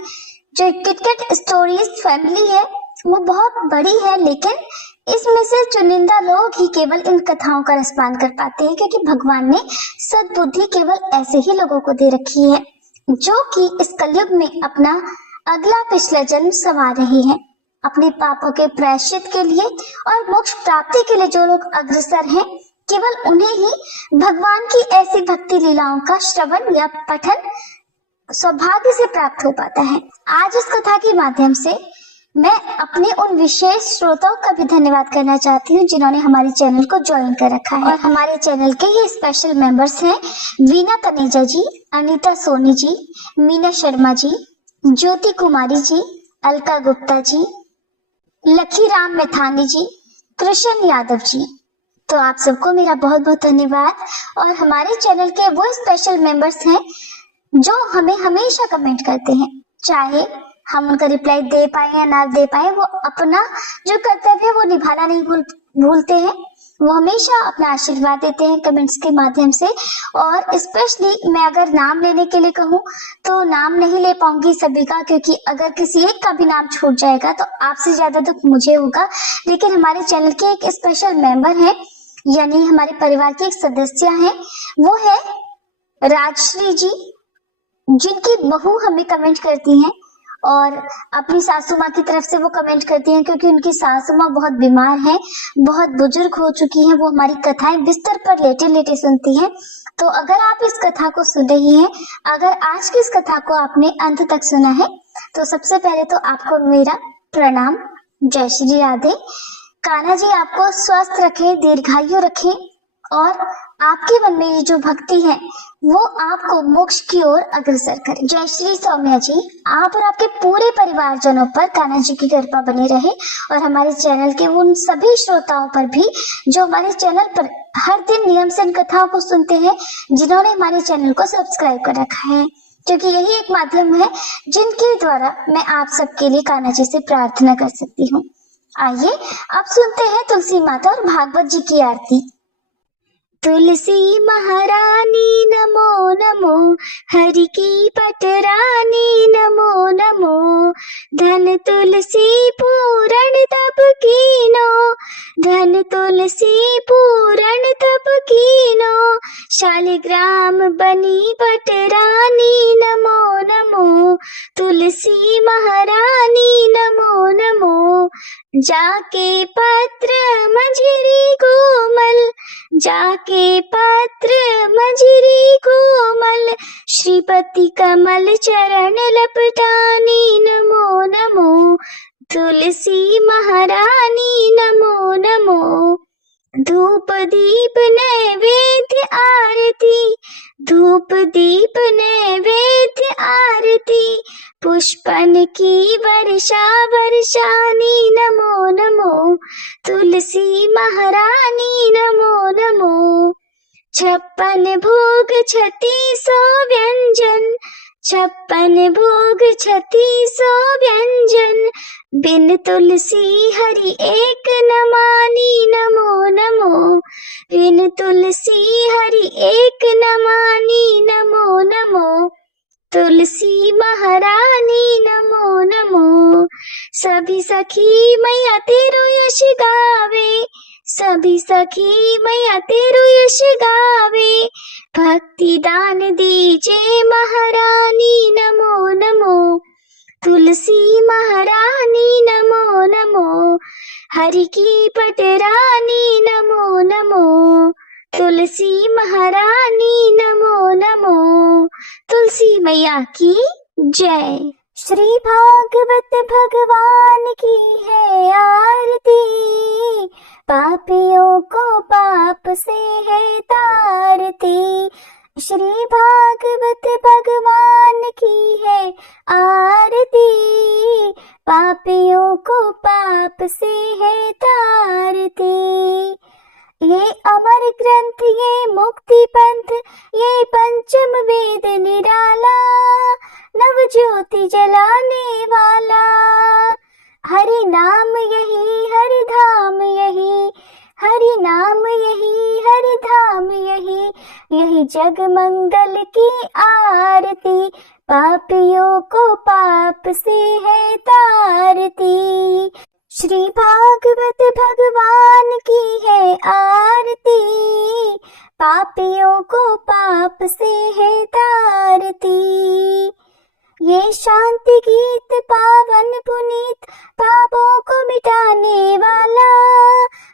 जो किटकिट स्टोरीज फैमिली है वो बहुत बड़ी है, लेकिन इसमें से चुनिंदा लोग ही केवल इन कथाओं का रसपान कर पाते हैं, क्योंकि भगवान ने सद्बुद्धि केवल ऐसे ही लोगों को दे रखी है जो कि इस कलयुग में अपना अगला पिछला जन्म संवार रहे हैं। अपने पापों के प्रायश्चित के लिए और मोक्ष प्राप्ति के लिए जो लोग अग्रसर हैं, केवल उन्हें ही भगवान की ऐसी भक्ति लीलाओं का श्रवण या पठन सौभाग्य से प्राप्त हो पाता है। आज इस कथा के माध्यम से मैं अपने उन विशेष श्रोताओं का भी धन्यवाद करना चाहती हूँ जिन्होंने हमारे चैनल को ज्वाइन कर रखा है। और हमारे चैनल के ये स्पेशल मेंबर्स हैं वीना तनेजा जी, अनीता सोनी जी, मीना शर्मा जी, ज्योति कुमारी जी, अलका गुप्ता जी, लकी राम मैथानी जी, कृष्ण यादव जी। तो आप सबको मेरा बहुत बहुत धन्यवाद। और हमारे चैनल के वो स्पेशल मेंबर्स हैं जो हमें हमेशा कमेंट करते हैं, चाहे हम उनका रिप्लाई दे पाए या ना दे पाए, वो अपना जो कर्तव्य है वो निभाना नहीं भूलते हैं। वो हमेशा अपना आशीर्वाद देते हैं कमेंट्स के माध्यम से। और स्पेशली मैं अगर नाम लेने के लिए कहूँ तो नाम नहीं ले पाऊंगी सभी का, क्योंकि अगर किसी एक का भी नाम छूट जाएगा तो आपसे ज्यादा दुख मुझे होगा। लेकिन हमारे चैनल के एक स्पेशल मेंबर है, यानी हमारे परिवार की एक सदस्य है, वो है राजश्री जी, जिनकी बहू हमें कमेंट करती हैं और अपनी सासू माँ की तरफ से वो कमेंट करती हैं, क्योंकि उनकी सासू माँ बहुत बीमार हैं, बहुत बुजुर्ग हो चुकी हैं। वो हमारी कथाएं बिस्तर पर लेटे लेटे सुनती हैं। तो अगर आप इस कथा को सुन रही हैं, अगर आज की इस कथा को आपने अंत तक सुना है, तो सबसे पहले तो आपको मेरा प्रणाम, जय श्री राधे। कान्हा जी आपको स्वस्थ रखे, दीर्घायु रखे और आपके मन में ये जो भक्ति है वो आपको मोक्ष की ओर अग्रसर करे। जय श्री सौम्या जी, आप और आपके पूरे परिवारजनों पर कान्हा जी की कृपा बनी रहे और हमारे चैनल के उन सभी श्रोताओं पर भी जो हमारे चैनल पर हर दिन नियम से इन कथाओं को सुनते हैं, जिन्होंने हमारे चैनल को सब्सक्राइब कर रखा है, क्योंकि यही एक माध्यम है जिनके द्वारा मैं आप सबके लिए कान्हा जी से प्रार्थना कर सकती हूँ। आइए अब सुनते हैं तुलसी माता और भागवत जी की आरती। तुलसी महारानी नमो नमो, हरि की पटरानी नमो नमो, धन तुलसी पूरण तप कीनो, धन तुलसी पूरण तप कीनो, शालिग्राम बनी पटरानी नमो नमो, तुलसी महारानी नमो नमो, जाके पत्र मंजरी कोमल, जाके पत्र मंजरी कोमल, श्रीपति कमल चरण लपटानी नमो नमो, तुलसी महारानी नमो नमो, धूप दीप नैवेद्य आरती, धूप दीप नैवेद्य आरती, पुष्पन की वर्षा वर्षानी नमो नमो, तुलसी महारानी नमो नमो, 56 भोग 3600 व्यंजन, 56 भोग 3600 व्यंजन, बिन तुलसी हरि एक न मानी नमो नमो, बिन तुलसी हरि एक न मानी नमो नमो, तुलसी महारानी नमो नमो, सभी सखी मैया तेरो यश गावे, सभी सखी मैया तेरो यश गावे, भक्ति दान दीजे महारानी नमो नमो, तुलसी महारानी नमो नमो, हरि की पटरानी नमो नमो, तुलसी महारानी नमो नमो, तुलसी मैया की जय। श्री भागवत भगवान की है आरती, पापियों को पाप से है तारती, श्री भागवत भगवान की है आरती, पापियों को पाप से है तारती, ये अमर ग्रंथ, ये मुक्ति पंथ, ये पंचम वेद निराला, नव ज्योति जलाने वाला, हरि नाम यही हरि धाम यही, हरि नाम यही हरि धाम यही, यही जग मंगल की आरती, पापियों को पाप से है तारती, श्री भागवत भगवान की है आरती, पापियों को पाप से है तारती, ये शांति गीत पावन पुनीत, पापों को मिटाने वाला,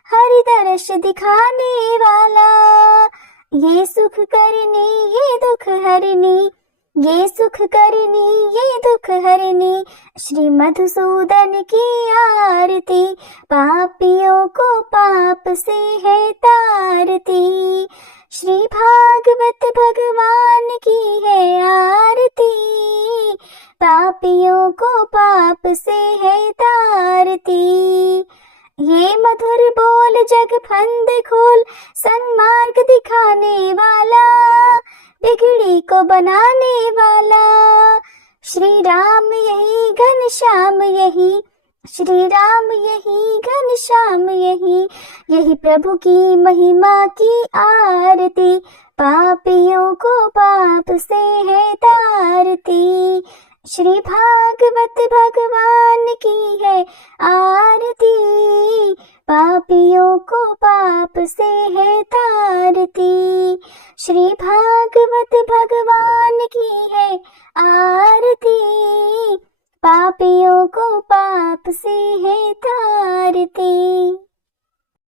हरि दर्श दिखाने वाला, ये सुख करनी ये दुख हरनी, ये सुख करनी ये दुख हरनी, श्री मधुसूदन की आरती, पापियों को पाप से है तारती। श्री भागवत भगवान की है आरती, पापियों को पाप से है तारती। ये मधुर बोल जग फंद खोल, सन्मार्ग दिखाने वाला, बिगड़ी को बनाने वाला। श्री राम यही घनश्याम यही, श्री राम यही घनश्याम यही, यही प्रभु की महिमा की आरती, पापियों को पाप से है तारती। श्री भागवत भगवान की है आरती, पापियों को पाप से है तारती। श्री भागवत भगवान की है आरती, पापियों को पाप से है तारती।